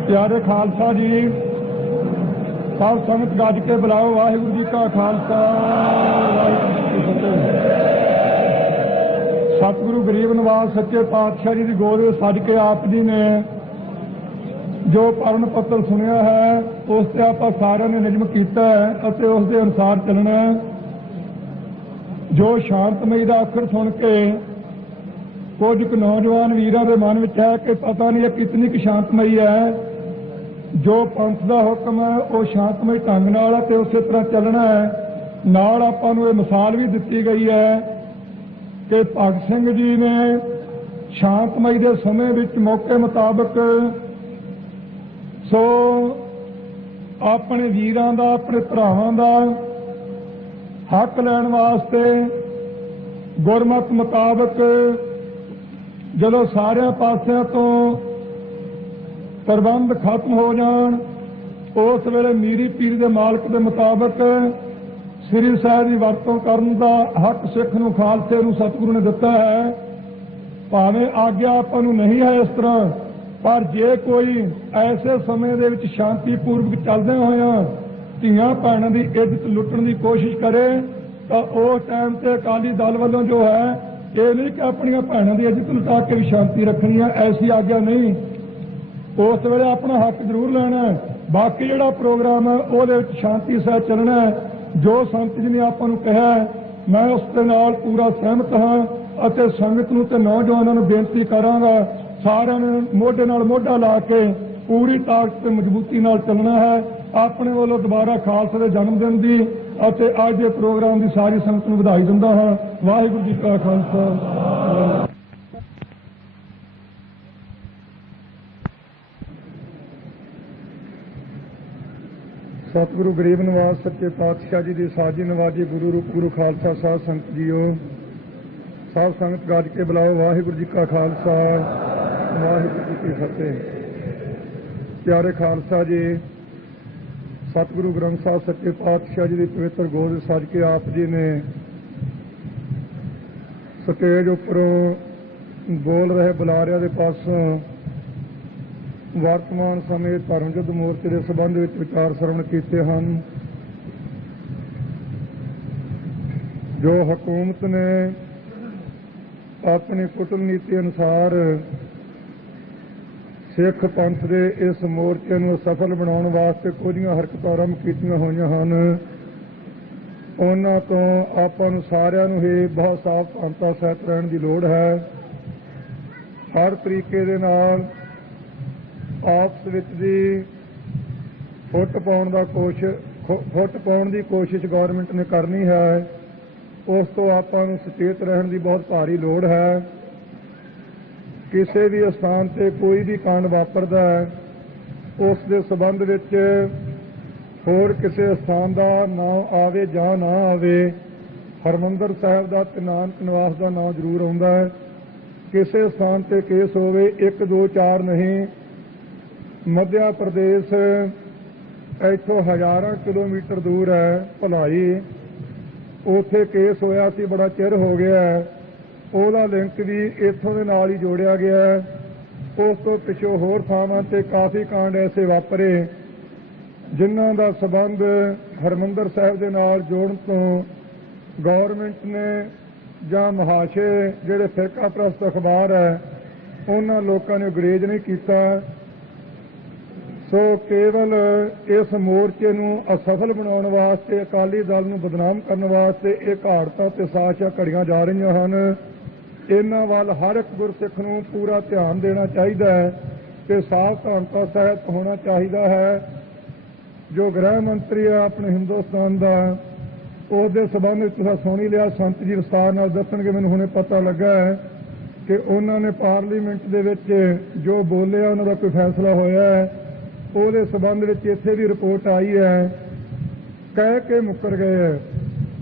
प्यारे खालसा जी, सब संगत गज के बुलाओ। वाहिगुरू जी का खालसा, वाहिगुरू जी की फतेह। सतगुरु गरीब निवास सच्चे पातशाह जी की गोद सज के आप जी ने जो परण पत्र सुनिया है उस ते आप सारे ने निजम किया है और उस दे अनुसार चलना है। जो शांतमई का अखर सुन के कुछ नौजवान वीरों के मन में है कि पता नहीं कितनी क शांतमई है, जो पंथ का हुक्म है वो शांतमई ढंग नाल है ते उस तरह चलना है। नाल आपां नूं ये मिसाल भी दी गई है कि भगत सिंह जी ने शांतमई के समय विच मौके मुताबक सो अपने वीरां दा अपने भरावां दा हक लैण वास्ते गुरमत मुताबक जदों सारे पासियां तो प्रबंध खत्म हो जाण उस वेले मीरी पीर के मालक के मुताबक श्री साहिब की वरतों करन दा हक सिख नूं खालसे नूं सतगुरु ने दिता है। भावें आग्या आपां नूं नहीं है इस तरह, पर जे कोई ऐसे समय दे विच शांतिपूर्वक चलदे होया धीआं भैणां दी इज्जत लुट्टण की कोशिश करे तो उस टाइम से अकाली दल वालों जो है ये नहीं कि अपनी भैणां दी इज्जत लुटा के भी शांति रखनी है, ऐसी आग्या नहीं। उस वेले अपना हक जरूर लेना है। बाकी जिहड़ा प्रोग्राम है वो शांति सह चलना है। जो संत जी ने आपां नूं कहा मैं उस दे नाल पूरा सहमत हाँ और संगत नूं ते नौजवानों नूं बेनती करांगा सारिआं ने मोढे नाल मोढा ला के पूरी ताकत ते मजबूती नाल चलना है। अपने वालों दोबारा खालसे दे जन्मदिन की ਅਤੇ ਅੱਜ ਦੇ प्रोग्राम की सारी संगत ਨੂੰ ਵਧਾਈ ਦਿੰਦਾ ਹਾਂ। ਵਾਹਿਗੁਰੂ जी का खालसा। सतगुरु गरीब निवास सच्चे पातशाह जी की साजी नवाजी गुरु रूप गुरु खालसा साध संगत जीओ, साध संगत गज के बुलाओ। वाहिगुरू जी का खालसा, वाहिगुरू जी की फतेह। प्यारे खालसा जी, सतगुरु ग्रंथ साहब सच्चे पातशाह जी की पवित्र गोद सज के आप जी ने स्टेज उपरों बोल रहे बुलारिया के पासों वर्तमान समय धर्म युद्ध मोर्चे के संबंध में विचार श्रवण किए हैं। जो हुकूमत ने अपनी कुटनीति अनुसार सिख पंथ के इस मोर्चे को सफल बनाने वास्ते कुछ हरकतां आरंभ कीतियां होईयां हन, उन्हां तो आपां नूं सारिआं नूं ही बहुत सावधानता सहित रहण दी लोड़ है। हर तरीके दे नाल आपस विच दी फुट पाउण दी कोशिश गौरमेंट ने करनी है। उस तो आपां नूं सचेत रहण दी बहुत भारी लोड़ है। किसी भी स्थान से कोई भी कांड वापरदा है उस दे संबंध विच होर किसी स्थान का नाम आवे जां ना आवे, हरमंदर साहिब का ते नानक निवास का नाम जरूर आउंदा है। किसी स्थान से केस होवे 1 2 4 नहीं, मध्य प्रदेश इथों हज़ारां किलोमीटर दूर है भलाई, उत्थे केस होया सी बड़ा चिर हो गया है। ਉਹਦਾ लिंक भी इत्थों के नाल ही जोड़िया गया है। उस तो पिछों होर थावां ते काफ़ी कांड ऐसे वापरे जिन्हां दा संबंध हरमंदर साहिब दे नाल जोड़न तो गौरमेंट ने जां महाशे जिहड़े फिरका प्रस्त अखबार है उन्हां लोकां ने गुरेज नहीं कीता। सो केवल इस मोर्चे नूं असफल बनाउण वास्ते अकाली दल नूं बदनाम करन वास्ते एक घाड़तां ते साजिशां घड़ियां जा रहीआं हन। इन्हां वल हर एक गुरसिख नूं पूरा ध्यान देना चाहिए है कि सावधानता सहित होना चाहिए है। जो गृह मंत्री है अपने हिंदुस्तान का उसके संबंध में तुसीं सुन ही लिया, संत जी विस्तार नाल दसणगे, मैनूं हुणे पता लगा है। कि उन्होंने पार्लीमेंट दे विच जो बोलिया उन्होंने कोई फैसला होया है ਉਹਦੇ संबंध में इत्थे भी रिपोर्ट आई है कह के मुकर गए है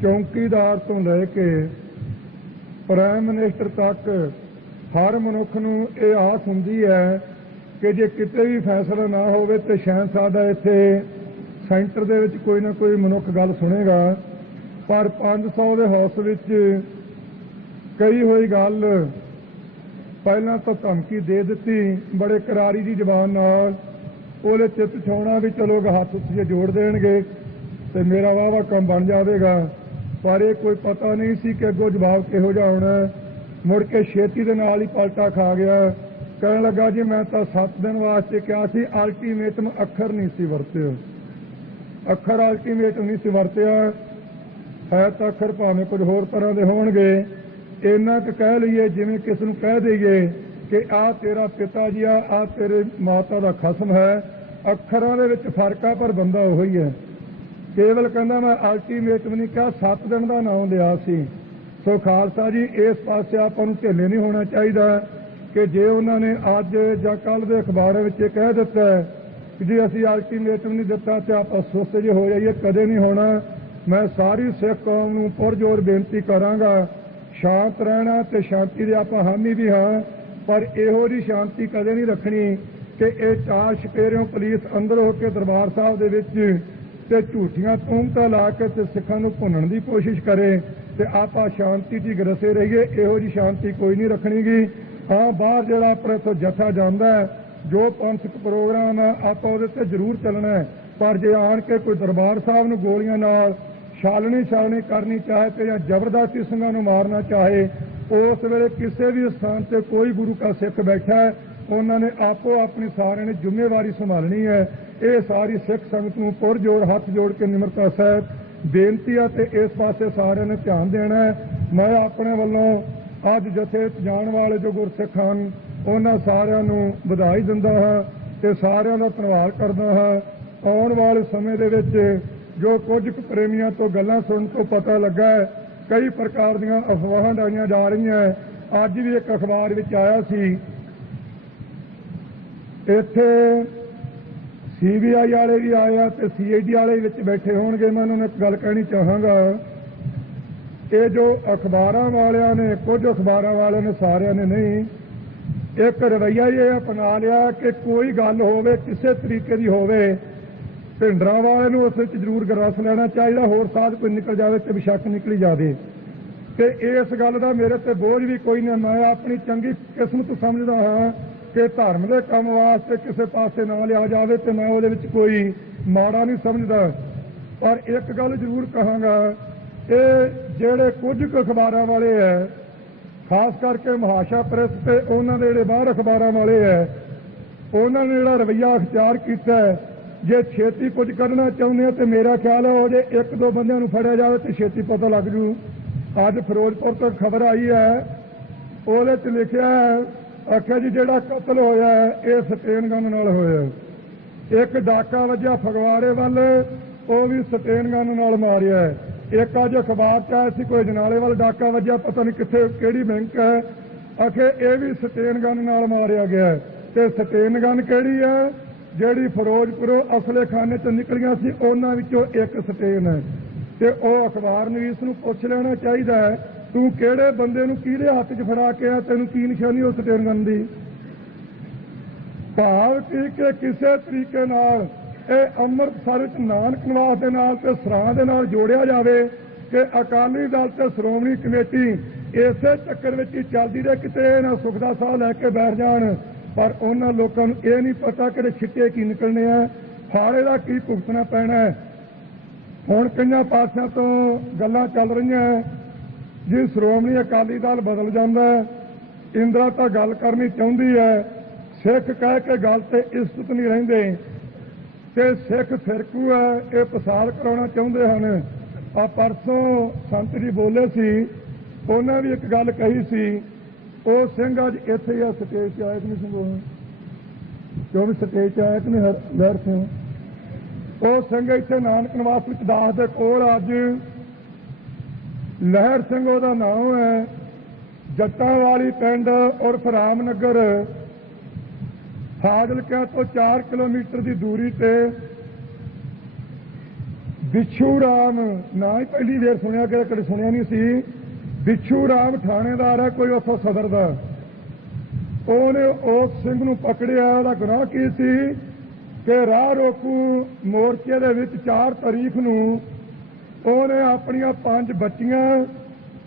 चौकीदार तो लैके प्राइम मिनिस्टर तक हर मनुख नूं ये आस हुंदी है कि जे किते भी फैसला ना होवे तो शायद साडा इत्थे सेंटर दे विच कोई ना कोई मनुख गल सुनेगा पर 500 के हाउस विच कही हुई गल पहला तो धमकी दे दी बड़े करारी जी जबान नाल ਉਹਦੇ चित छाउणा भी चलो हथ उत्ते जोड़ देणगे तो मेरा वाहवा काम बन जाएगा पर यह कोई पता नहीं सी कि अगों जवाब किहो जिहा होना मुड़ के छेती दे नाल ही पलटा खा गया कहण लगा जी मैं तो 7 दिन वास्ते कहा सी अल्टीमेटम अखर नहीं सी वरतिया अखर अल्टीमेटम नहीं सी वरतिया है तो अखर भावें कुछ होर तरह के होणगे इन्ना क कह लीए जिवें किस नूं कह दईए कि आ तेरा पिता जी आ तेरे माता का खसम है अखरां दे विच फर्क आ पर बंदा उही है केवल कहंदा मैं अल्टीमेटम नहीं कहा 7 दिन का नाम लिया सी सो खालसा जी इस पासे आपां नूं ढिल्ले नहीं होना चाहिए कि जे उन्होंने अज जां कल दे अखबारां विच कह दिता है कि जे असीं अल्टीमेटम नहीं दिता तो आपां सुस्त जे हो जाइए कदे नहीं होना मैं सारी सिख कौम नूं पुरजोर बेनती करांगा शांत रहना ते शांति दे आपां हामी भी हाँ पर इहो जी शांति कदे नहीं रखनी कि यह 4 छपेरियों पुलिस अंदर होकर दरबार साहब दे विच ते झूठियां तूमतां ला के ते सिखां नूं भुन्नण दी कोशिश करे ते आपां शांति च गरसे रहिए इहो जी शांति कोई नहीं रखणीगी हाँ बाहर जिहड़ा अपने तो जथा जांदा है जो पंथक प्रोग्राम है आपां उहदे ते जरूर चलना है पर जे आण के कोई दरबार साहब नूं गोलियां नाल छालनी करनी चाहे तो या जबरदस्ती सिंघां नूं मारना चाहे उस वेले किसी भी स्थान से कोई गुरु का सिख बैठा है उन्होंने आपो अपनी सारे ने जिम्मेवारी संभालनी है ये सारी सिख संगत नूं पुरजोर हाथ जोड़ के निमरता सहित बेनती है तो इस पासे सारे ने ध्यान देना है मैं अपने वालों अज जथे जाण वाले जो गुरसिख हैं उन्होंने सारिਆਂ ਨੂੰ ਵਧਾਈ दिंदा हाँ तो सारिਆਂ ਦਾ ਧੰਨਵਾਦ करदा हाँ आने वाले समय ਦੇ ਵਿੱਚ जो कुछ प्रेमियों तो गल्लां सुनन तो पता लगा है कई प्रकार दीयां अफवाहां डाईयां जा रही हैं अज भी एक अखबार विच आया सी इत्थे CBI वाले भी आए तो CID वाले विच बैठे होणगे मैं उन्होंने एक गल कहनी चाहांगा कि जो अखबारां वालियां ने कुछ अखबारां वाले ने सारिਆਂ ने नहीं एक रवैया ये अपना लिया कि कोई गल होवे किसी तरीके की होवे भिंडरां वाले नूं उस जरूर रस लेना चाहिए होर साध कोई निकल जाए तो बेशक निकली जाए तो इस गल का मेरे ते बोझ भी कोई नहीं मैं अपनी चंगी किस्मत समझदा हाँ कि धर्म के काम वास्ते किसी पासे ना लिया जाए तो मैं उहदे विच कोई माड़ा नहीं समझदा पर एक गल जरूर कहांगा ये जिहड़े कुछ अखबारां वाले है खास करके महाशा प्रेस ते उन्हां दे जिहड़े बाहर अखबारां वाले है उन्होंने जिहड़ा रवैया अख्तियार किया है जे छेती कुछ करना चाहुंदे तो मेरा ख्याल है जे 1-2 बंदियां नूं फड़िया जाए तो छेती पता लग जू अज फिरोजपुर तो खबर आई है ਉਹਦੇ ਚ लिखिया है आख्या जी जिहड़ा कतल होया है ये सटेन गन नाल होया एक डाका वजया फगवाड़े वाल वो भी सटेन गन नाल मारिया है एक अज अखबार च आया सी कोई जनाले वाल डाका वजया पता नहीं कित्थे किहड़ी बैंक है आखे ये भी सटेन गन नाल मारिया गया है ते सटेन गन किहड़ी है जिहड़ी फिरोजपुरों असले खाने तो निकलियां सी उन्हां विचों एक सटेन है ते ओह अखबार नवीस नूं पुछ लेना चाहिए है तू किहड़े बंदे नूं किहदे हत्थ च फड़ा के आ तैनूं की निशानी उस सटेन गन दी भाव की कि किसी तरीके नाल ਇਹ ਅੰਮ੍ਰਿਤਸਰ ਵਿੱਚ ਨਾਨਕ ਨਿਵਾਸ ਦੇ ਨਾਲ ਤੇ ਸਰਾਂ ਦੇ ਨਾਲ ਜੋੜਿਆ ਜਾਵੇ ਕਿ ਅਕਾਲੀ ਦਲ ਤੇ ਸ਼੍ਰੋਮਣੀ ਕਮੇਟੀ ਇਸੇ ਚੱਕਰ ਵਿੱਚ ਹੀ ਚੱਲਦੀ ਰਹੇ ਕਿਤੇ ਨਾ ਸੁਖ ਦਾ ਸਾਹ ਲੈ ਕੇ ਬੈਠ ਜਾਣ ਪਰ ਉਹਨਾਂ ਲੋਕਾਂ ਨੂੰ ਇਹ ਨਹੀਂ ਪਤਾ ਕਿ ਛਿੱਟੇ ਕੀ ਨਿਕਲਣੇ ਆ ਫਾੜੇ ਦਾ ਕੀ ਭੁਗਤਣਾ ਪੈਣਾ ਹੈ ਹੁਣ ਕਈਆਂ ਪਾਸਿਆਂ ਤੋਂ ਗੱਲਾਂ ਚੱਲ ਰਹੀਆਂ ਜੇ ਸ਼੍ਰੋਮਣੀ ਅਕਾਲੀ ਦਲ ਬਦਲ ਜਾਂਦਾ ਇੰਦਰਾ ਤਾਂ ਗੱਲ ਕਰਨੀ ਚਾਹੁੰਦੀ ਹੈ ਸਿੱਖ ਕਹਿ ਕੇ ਗੱਲ ਤੇ ਇਜ਼ਤ ਨਹੀਂ ਰਹਿੰਦੇ ਤੇ ਸਿੱਖ ਫਿਰਕੂ ਹੈ ਇਹ ਪਸਾਰ ਕਰਾਉਣਾ ਚਾਹੁੰਦੇ ਹਨ ਆ ਪਰਸੋਂ ਸੰਤ ਜੀ ਬੋਲੇ ਸੀ ਉਹਨਾਂ ਵੀ ਇੱਕ ਗੱਲ ਕਹੀ ਸੀ ਉਹ ਸਿੰਘ ਅੱਜ ਇੱਥੇ ਆ ਸਟੇਜ 'ਤੇ ਆਇਆ ਕਿ ਨਹੀਂ ਸਿੰਘ ਕਿਉਂ ਵੀ ਸਟੇਜ 'ਤੇ ਆਇਆ ਕਿ ਨਹੀਂ ਲਹਿਰ ਸਿੰਘ ਉਹ ਸਿੰਘ ਇੱਥੇ ਨਾਨਕ ਨਿਵਾਸ ਵਿੱਚ ਦਾਸ ਦੇ ਕੋਲ ਅੱਜ ਲਹਿਰ ਸਿੰਘ ਉਹਦਾ ਨਾਮ ਹੈ जट्टांवाली पिंड उर्फ रामनगर फाजिलका तो 4 किलोमीटर की दूरी ते बिच्छू राम ना ही पहली देर सुनिया कि कभी सुनिया नहीं सी। बिच्छू राम थानेदार है कोई उस सदर का। ਉਹਨੇ ਉਸ ਸਿੰਘ ਨੂੰ ਪਕੜਿਆ। ਉਹਦਾ ਗੁਨਾਹ ਕੀ ਸੀ ਕਿ ਰਾਹ ਰੋਕੂ ਮੋਰਚੇ ਦੇ ਵਿੱਚ 4 ਤਾਰੀਖ ਨੂੰ ਉਹਨੇ ਆਪਣੀਆਂ 5 ਬੱਚੀਆਂ,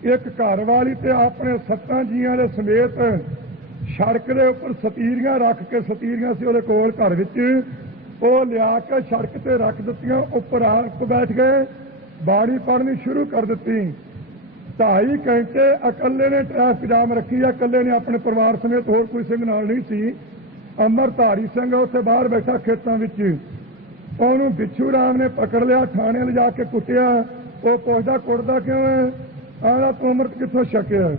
ਇੱਕ ਘਰ ਵਾਲੀ ਤੇ ਆਪਣੇ 7 ਜੀਆਂ ਦੇ ਸਮੇਤ ਸੜਕ ਦੇ ਉੱਪਰ ਸਤੀਰੀਆਂ ਰੱਖ ਕੇ, ਸਤੀਰੀਆਂ ਸੀ ਉਹਦੇ ਕੋਲ ਘਰ ਵਿੱਚ, ਉਹ ਲਿਆ ਕੇ ਸੜਕ ਤੇ ਰੱਖ ਦਿੱਤੀਆਂ। ਉੱਪਰ ਆ ਕੇ ਬੈਠ ਗਏ, ਬਾਣੀ ਪੜ੍ਹਨੀ ਸ਼ੁਰੂ ਕਰ ਦਿੱਤੀ। 2.5 ਘੰਟੇ ਇਕੱਲੇ ਨੇ ट्रैफिक जाम रखी है। इकल्ले ने अपने परिवार समेत, होर कोई सिंह नाल नहीं सी। अमरधारी सिंह उत्थे बाहर बैठा खेतों विच। ਉਹਨੂੰ ਬਿੱਛੂ ਰਾਮ ने पकड़ लिया, थाने ले जाके कुटिया। वो पुछदा कुटदा क्यों है? आला तू अमृत कित्थों छकिया?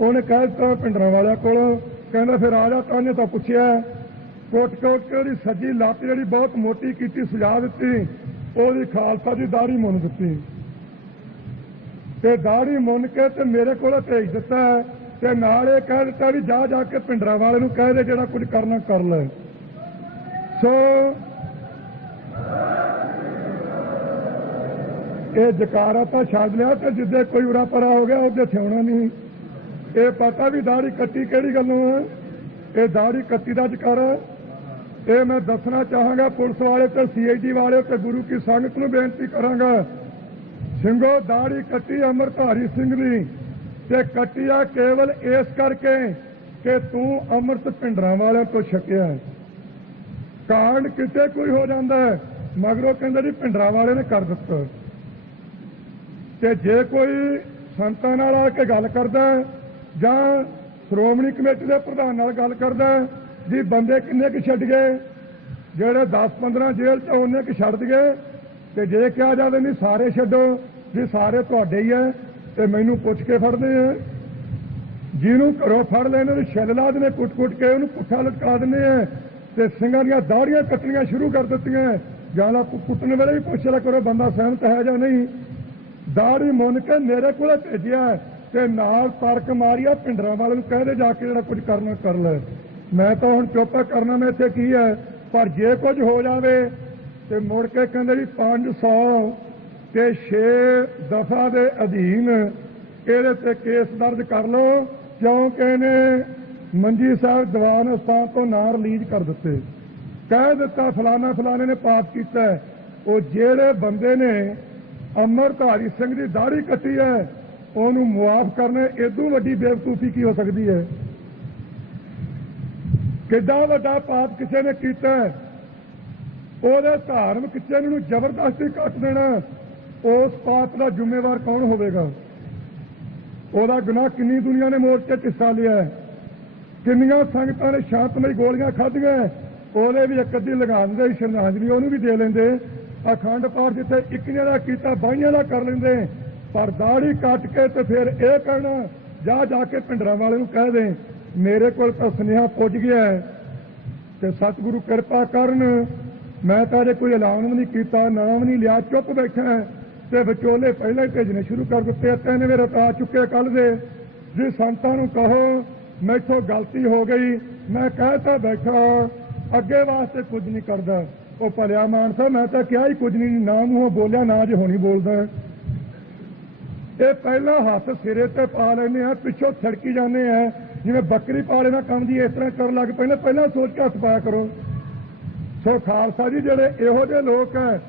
ਉਹਨੇ कह दिता पिंडरां वालियां कोलों। कहंदा फिर आ जा। ताने तो पुछया, कुट के ਉਹਦੀ सज्जी ਲੱਤ ਜਿਹੜੀ बहुत मोटी कीती, सजा दित्ती। ਉਹਦੀ खालसा दी दाढ़ी मुन दित्ती ते दाढ़ी मुन के ते मेरे को भेज दिता ते नाल ये कह दिता भी जा जाके पिंडरां वाले नूं कह दे जिहड़ा कुछ करना कर ले। सो ये जकारा तो छड्ड लिया ते जिद्दे कोई उरा परा हो गया उहदे थिआउणा नहीं। ये पता भी दाढ़ी कट्टी किहड़ी गल्लों है। ये दाढ़ी कट्टी दा जकारा। ये मैं दसना चाहांगा पुलिस वाले ते CID वाले ते गुरु की संगत नूं बेनती करांगा, ਸਿੰਘੋ दाढ़ी कट्टी अमरधारी सिंह दी ते कट्टी आ केवल इस करके कि तू अमृत पिंडरां वालियां तो छकिया। कांड किते कोई हो जाता है, मगरों कहंदे जी पिंडरां वाले ने कर दिता। ते जे कोई संतां नाल आके गल करदा जां श्रोमणी कमेटी दे प्रधान नाल गल करदा जी बंदे किन्ने क छड्ड गए, ਜਿਹੜੇ 10-15 जेल च उन्ने क छड्ड गए, ਤੇ ਜੇ ਕਿਹਾ ਜਾਵੇ ਨਹੀਂ ਸਾਰੇ ਛੱਡੋ ਵੀ ਸਾਰੇ ਤੁਹਾਡੇ ਹੀ ਹੈ ਤੇ ਮੈਨੂੰ ਪੁੱਛ ਕੇ ਫੜਦੇ ਆ। ਜਿਹਨੂੰ ਘਰੋਂ ਫੜ ਲੈਣੇ ਉਹਨੂੰ ਛਿੱਲ ਲਾ ਦਿੰਦੇ, ਕੁੱਟ-ਕੁੱਟ ਕੇ ਉਹਨੂੰ ਪੁੱਠਾ ਲਟਕਾ ਦਿੰਦੇ ਆ ਤੇ ਸਿੰਘਾਂ ਦੀਆਂ ਦਾੜੀਆਂ ਕੱਟਣੀਆਂ ਸ਼ੁਰੂ ਕਰ ਦਿੱਤੀਆਂ। ਜਾਂ ਲਾ ਕੁੱਟਣ ਵੇਲੇ ਵੀ ਪੁੱਛ ਲਿਆ ਕਰੋ ਬੰਦਾ ਸਹਿਮਤ ਹੈ ਜਾਂ ਨਹੀਂ। ਦਾੜੀ ਮੁੰਨ ਕੇ ਮੇਰੇ ਕੋਲ ਭੇਜਿਆ ਤੇ ਨਾਲ ਤਰਕ ਮਾਰੀਆ ਪਿੰਡਰਾਂ ਵਾਲੇ ਨੂੰ ਕਹਦੇ ਜਾ ਕੇ ਜਿਹੜਾ ਕੁਝ ਕਰਨਾ ਕਰ ਲੈ। ਮੈਂ ਤਾਂ ਹੁਣ ਚੁੱਪ ਕਰਨਾ, ਮੈਂ ਇੱਥੇ ਕੀ ਹੈ। ਪਰ ਜੇ ਕੁਝ ਹੋ ਜਾਵੇ ਤੇ ਮੁੜ ਕੇ ਕਹਿੰਦੇ ਜੀ 500 ਤੇ 6 ਦਫਾ ਦੇ ਅਧੀਨ ਇਹਦੇ ਤੇ ਕੇਸ ਦਰਜ ਕਰ ਲਓ, ਕਿਉਂਕਿ ਇਹਨੇ ਮੰਜੀ ਸਾਹਿਬ ਦੀਵਾਨ ਅਸਥਾਨ ਤੋਂ ਨਾਂ ਰਿਲੀਜ਼ ਕਰ ਦਿੱਤੇ। ਕਹਿ ਦਿੱਤਾ ਫਲਾਣਾ ਫਲਾਣੇ ਨੇ ਪਾਪ ਕੀਤਾ। ਉਹ ਜਿਹੜੇ ਬੰਦੇ ਨੇ ਅਮਰਧਾਰੀ ਸਿੰਘ ਦੀ ਦਾੜੀ ਕੱਟੀ ਹੈ ਉਹਨੂੰ ਮੁਆਫ ਕਰਨੇ, ਇਦੋਂ ਵੱਡੀ ਬੇਵਕੂਫੀ ਕੀ ਹੋ ਸਕਦੀ ਹੈ। ਕਿੱਡਾ ਵੱਡਾ ਪਾਪ ਕਿਸੇ ਨੇ ਕੀਤਾ, ਉਹਦੇ ਧਾਰਮਿਕ ਚਿੰਨ੍ਹ ਨੂੰ ਜ਼ਬਰਦਸਤੀ ਕੱਟ ਦੇਣਾ, ਉਸ ਪਾਪ ਦਾ ਜ਼ਿੰਮੇਵਾਰ ਕੌਣ ਹੋਵੇਗਾ। ਉਹਦਾ ਗੁਨਾਹ ਕਿੰਨੀ ਦੁਨੀਆ ਨੇ ਮੋਰਚੇ 'ਚ ਹਿੱਸਾ ਲਿਆ, ਕਿੰਨੀਆਂ ਸੰਗਤਾਂ ਨੇ ਸ਼ਾਂਤਮਈ ਗੋਲੀਆਂ ਖਾਧੀਆਂ, ਉਹਦੇ ਵੀ ਇੱਕ ਅੱਧੀ ਲਗਾ ਦਿੰਦੇ ਸ਼ਰਧਾਂਜਲੀ, ਉਹਨੂੰ ਵੀ ਦੇ ਲੈਂਦੇ। ਅਖੰਡ ਪਾਠ ਜਿੱਥੇ ਇੱਕੀਆਂ ਦਾ ਕੀਤਾ 22 ਦਾ ਕਰ ਲੈਂਦੇ। ਪਰ ਦਾੜੀ ਕੱਟ ਕੇ ਤੇ ਫਿਰ ਇਹ ਕਹਿਣਾ ਜਾ ਕੇ ਪਿੰਡਰਾਂ ਵਾਲੇ ਨੂੰ ਕਹਿ ਦੇ ਮੇਰੇ ਕੋਲ ਤਾਂ ਸੁਨੇਹਾ ਪੁੱਜ ਗਿਆ ਤੇ ਸਤਿਗੁਰੂ ਕਿਰਪਾ ਕਰਨ। ਮੈਂ ਤਾਂ ਅਜੇ ਕੋਈ ਐਲਾਨ ਵੀ ਨਹੀਂ ਕੀਤਾ, ਨਾਮ ਨਹੀਂ ਲਿਆ, ਚੁੱਪ ਬੈਠਾ ਤੇ ਵਿਚੋਲੇ ਪਹਿਲਾਂ ਹੀ ਭੇਜਣੇ ਸ਼ੁਰੂ ਕਰ ਦਿੱਤੇ। 3 ਵੇ ਰਤਾ ਚੁੱਕੇ ਕੱਲ ਦੇ। ਜੀ ਸੰਤਾਂ ਨੂੰ ਕਹੋ ਮੈਥੋਂ ਗਲਤੀ ਹੋ ਗਈ, ਮੈਂ ਕਹਿਤਾ ਬੈਠਾ, ਅੱਗੇ ਵਾਸਤੇ ਕੁਝ ਨਹੀਂ ਕਰਦਾ। ਉਹ ਭਲਿਆ ਮਾਨਸਾ ਮੈਂ ਤਾਂ ਕਿਹਾ ਹੀ ਕੁਝ ਨਹੀਂ, ਨਾ ਮੂੰਹੋਂ ਬੋਲਿਆ ਨਾ ਜੇ ਹੋਣੀ ਬੋਲਦਾ। ਇਹ ਪਹਿਲਾਂ ਹੱਥ ਸਿਰੇ ਤੇ ਪਾ ਲੈਂਦੇ ਆ, ਪਿੱਛੋਂ ਥੜਕੀ ਜਾਂਦੇ ਆ ਜਿਵੇਂ ਬੱਕਰੀ ਪਾਲੇ ਦਾ ਕੰਮ ਜੀ ਇਸ ਤਰ੍ਹਾਂ ਕਰਨ ਲੱਗ ਪੈਂਦੇ। ਪਹਿਲਾਂ ਸੋਚ ਕੇ ਹੱਥ ਪਾਇਆ ਕਰੋ। ਸੋ ਖਾਲਸਾ ਜੀ ਜਿਹੜੇ ਇਹੋ ਜਿਹੇ ਲੋਕ ਹੈ,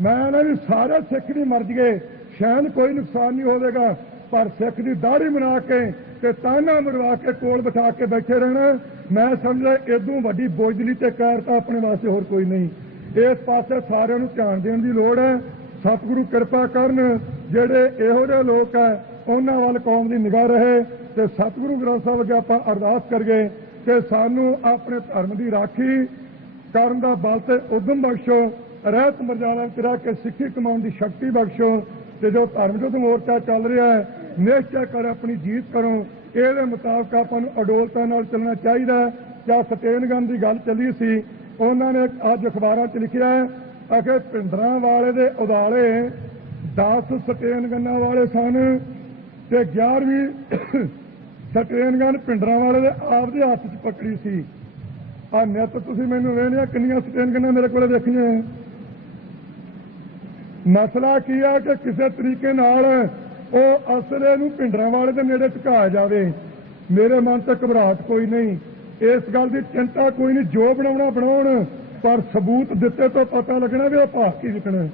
ਮੈਂ ਇਹਨਾਂ ਵੀ ਸਾਰੇ ਸਿੱਖ ਨਹੀਂ ਮਰ ਜਗੇ, ਸ਼ਾਇਦ ਕੋਈ ਨੁਕਸਾਨ ਨਹੀਂ ਹੋਵੇਗਾ, ਪਰ ਸਿੱਖ ਦੀ ਦਾੜੀ ਬਣਾ ਕੇ ਤੇ ਤਾਨਾ ਮਰਵਾ ਕੇ ਕੋਲ ਬਿਠਾ ਕੇ ਬੈਠੇ ਰਹਿਣਾ, ਮੈਂ ਸਮਝਦਾ ਇਦੋਂ ਵੱਡੀ ਬੋਝਲੀ ਤੇ ਕਾਇਰਤਾ ਆਪਣੇ ਵਾਸਤੇ ਹੋਰ ਕੋਈ ਨਹੀਂ। ਇਸ ਪਾਸੇ ਸਾਰਿਆਂ ਨੂੰ ਧਿਆਨ ਦੇਣ ਦੀ ਲੋੜ ਹੈ। ਸਤਿਗੁਰੂ ਕਿਰਪਾ ਕਰਨ, ਜਿਹੜੇ ਇਹੋ ਜਿਹੇ ਲੋਕ ਹੈ ਉਹਨਾਂ ਵੱਲ ਕੌਮ ਦੀ ਨਿਗਾਹ ਰਹੇ ਤੇ ਸਤਿਗੁਰੂ ਗ੍ਰੰਥ ਸਾਹਿਬ ਅੱਗੇ ਆਪਾਂ ਅਰਦਾਸ ਕਰੀਏ ਕਿ ਸਾਨੂੰ ਆਪਣੇ ਧਰਮ ਦੀ ਰਾਖੀ ਕਰਨ ਦਾ ਬਲ ਤੇ ਉਦਮ ਬਖਸ਼ੋ, ਰਹਿਤ ਮਰਜ਼ਾਦਾ ਵਿੱਚ ਰਹਿ ਕੇ ਸਿੱਖੀ ਕਮਾਉਣ ਦੀ ਸ਼ਕਤੀ ਬਖਸ਼ੋ ਤੇ ਜੋ ਧਰਮ ਯੁੱਧ ਮੋਰਚਾ ਚੱਲ ਰਿਹਾ ਹੈ ਨਿਸ਼ਚੈ ਕਰ ਆਪਣੀ ਜੀਤ ਕਰੋ। ਇਹਦੇ ਮੁਤਾਬਕ ਆਪਾਂ ਨੂੰ ਅਡੋਲਤਾ ਨਾਲ ਚੱਲਣਾ ਚਾਹੀਦਾ। ਜਾਂ ਸਟੇਨਗਨ ਦੀ ਗੱਲ ਚੱਲੀ ਸੀ, ਉਹਨਾਂ ਨੇ ਅੱਜ ਅਖਬਾਰਾਂ 'ਚ ਲਿਖਿਆ ਹੈ ਕਿ ਪਿੰਡਰਾਂ ਵਾਲੇ ਦੇ ਉਦਾਲੇ 10 ਸਟੇਨਗਨਾਂ ਵਾਲੇ ਸਨ ਤੇ 11ਵੀਂ ਸਟਰੇਨ ਗਨ ਭਿੰਡਰਾਂ ਵਾਲੇ ਦੇ ਆਪਦੇ ਹੱਥ 'ਚ ਪਕੜੀ ਸੀ। ਆ ਨਿੱਤ ਤੁਸੀਂ ਮੈਨੂੰ ਵੇਖਿਆ ਕਿੰਨੀਆਂ ਸਟਰੇਨ ਗਨਾਂ ਮੇਰੇ ਕੋਲ ਦੇਖੀਆਂ। ਮਸਲਾ ਕੀ ਆ ਕਿ ਕਿਸੇ ਤਰੀਕੇ ਨਾਲ ਉਹ ਅਸਲੇ ਨੂੰ ਭਿੰਡਰਾਂ ਵਾਲੇ ਦੇ ਨੇੜੇ ਝੁਕਾਇਆ ਜਾਵੇ। ਮੇਰੇ ਮਨ 'ਚ ਘਬਰਾਹਟ ਕੋਈ ਨਹੀਂ, ਇਸ ਗੱਲ ਦੀ ਚਿੰਤਾ ਕੋਈ ਨਹੀਂ, ਜੋ ਬਣਾਉਣਾ ਬਣਾਉਣ, ਪਰ ਸਬੂਤ ਦਿੱਤੇ ਤੋਂ ਪਤਾ ਲੱਗਣਾ ਵੀ ਉਹ ਭਾਅ ਕੀ ਵਿਕਣਾ।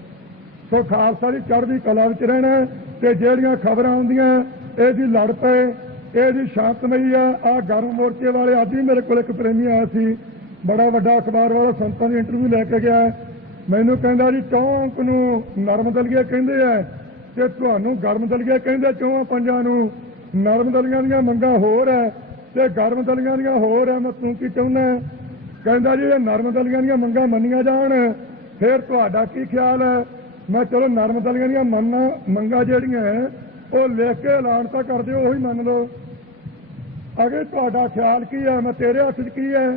ਸੋ ਖਾਲਸਾ ਦੀ ਚੜ੍ਹਦੀ ਕਲਾ ਵਿੱਚ ਰਹਿਣਾ ਤੇ ਜਿਹੜੀਆਂ ਖਬਰਾਂ ਆਉਂਦੀਆਂ ਇਹਦੀ ਲੜ ਪਏ, ਇਹਦੀ ਸ਼ਾਂਤਮਈ ਆ ਗਰਮ ਮੋਰਚੇ ਵਾਲੇ। ਅੱਜ ਵੀ ਮੇਰੇ ਕੋਲ ਇੱਕ ਪ੍ਰੇਮੀ ਆਇਆ ਸੀ, ਬੜਾ ਵੱਡਾ ਅਖਬਾਰ ਵਾਲਾ, ਸੰਤਾਂ ਦੀ ਇੰਟਰਵਿਊ ਲੈ ਕੇ ਗਿਆ। ਮੈਨੂੰ ਕਹਿੰਦਾ ਜੀ ਚੌਂਕ ਨੂੰ ਨਰਮ ਦਲੀਏ ਕਹਿੰਦੇ ਆ ਤੇ ਤੁਹਾਨੂੰ ਗਰਮ ਦਲੀਏ ਕਹਿੰਦੇ, ਚੌਹਾਂ ਪੰਜਾਂ ਨੂੰ। ਨਰਮ ਦਲੀਆਂ ਦੀਆਂ ਮੰਗਾਂ ਹੋਰ ਹੈ ਤੇ ਗਰਮ ਦਲੀਆਂ ਦੀਆਂ ਹੋਰ ਹੈ। ਮੈਂ ਤੂੰ ਕੀ ਚਾਹੁੰਦਾ? ਕਹਿੰਦਾ ਜੀ ਇਹ ਨਰਮ ਦਲੀਆਂ ਦੀਆਂ ਮੰਗਾਂ ਮੰਨੀਆਂ ਜਾਣ, ਫਿਰ ਤੁਹਾਡਾ ਕੀ ਖਿਆਲ ਹੈ? ਮੈਂ ਚਲੋ ਨਰਮ ਦਲੀਆਂ ਦੀਆਂ ਮੰਗਾਂ ਜਿਹੜੀਆਂ ਉਹ ਲਿਖ ਕੇ ਐਲਾਨ ਤਾਂ ਕਰ ਦਿਓ, ਉਹੀ ਮੰਨ ਲਓ। ਅਗੇ ਤੁਹਾਡਾ ਖਿਆਲ ਕੀ ਹੈ? ਮੈਂ ਤੇਰੇ ਹੱਥ 'ਚ ਕੀ ਹੈ?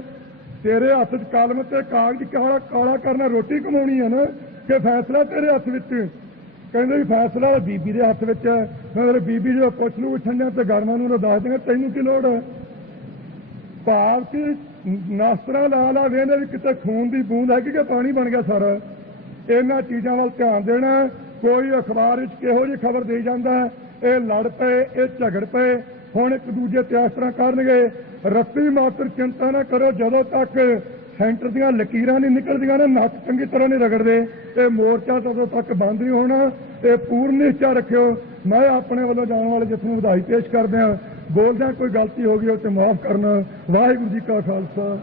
ਤੇਰੇ ਹੱਥ 'ਚ ਕਲਮ ਤੇ ਕਾਗਜ਼ ਕਾਲਾ ਕਰਨਾ, ਰੋਟੀ ਕਮਾਉਣੀ ਹੈ ਨਾ, ਕਿ ਫੈਸਲਾ ਤੇਰੇ ਹੱਥ ਵਿੱਚ? ਕਹਿੰਦੇ ਵੀ ਫੈਸਲਾ ਬੀਬੀ ਦੇ ਹੱਥ ਵਿੱਚ ਹੈ। ਮੈਂ ਬੀਬੀ ਜਦੋਂ ਪੁੱਛ ਲੂ ਠੰਡਿਆਂ ਤੇ ਗਰਮਾਂ ਨੂੰ ਦੱਸ ਦੇਂਗੇ, ਤੈਨੂੰ ਕੀ ਲੋੜ ਹੈ? ਭਾਵ ਕਿ ਨਾਸਤਰਾ ਲਾ ਵੇਂਦੇ ਵੀ ਕਿਤੇ ਖੂਨ ਦੀ ਬੂੰਦ ਹੈਗੀ ਕਿ ਪਾਣੀ ਬਣ ਗਿਆ ਸਾਰਾ। ਇਹਨਾਂ ਚੀਜ਼ਾਂ ਵੱਲ ਧਿਆਨ ਦੇਣਾ। ਕੋਈ ਅਖਬਾਰ ਵਿੱਚ ਕਿਹੋ ਜਿਹੀ ਖਬਰ ਦੇ ਜਾਂਦਾ, ਇਹ ਲੜ ਪਏ, ਇਹ ਝਗੜ ਪਏ, ਹੁਣ ਇੱਕ ਦੂਜੇ ਤੇ ਇਸ ਤਰ੍ਹਾਂ ਕਰਨਗੇ। ਰੱਤੀ ਮਾਤਰ ਚਿੰਤਾ ਨਾ ਕਰੋ, ਜਦੋਂ ਤੱਕ ਸੈਂਟਰ ਦੀਆਂ ਲਕੀਰਾਂ ਨਹੀਂ ਨਿਕਲਦੀਆਂ ਨਾ, ਨੱਕ ਚੰਗੀ ਤਰ੍ਹਾਂ ਨਹੀਂ ਰਗੜਦੇ, ਇਹ ਮੋਰਚਾ ਤਦੋਂ ਤੱਕ ਬੰਦ ਨਹੀਂ ਹੋਣਾ। ਇਹ ਪੂਰਨ ਨਿਸ਼ਚਾ ਰੱਖਿਓ। ਮੈਂ ਆਪਣੇ ਵੱਲੋਂ ਜਾਣ ਵਾਲੇ ਜਿਸ ਨੂੰ ਵਧਾਈ ਪੇਸ਼ ਕਰਦਿਆਂ, ਬੋਲਦਿਆਂ ਕੋਈ ਗਲਤੀ ਹੋ ਗਈ ਉਹ ਤੇ ਮਾਫ ਕਰਨਾ। ਵਾਹਿਗੁਰੂ ਜੀ ਕਾ ਖਾਲਸਾ।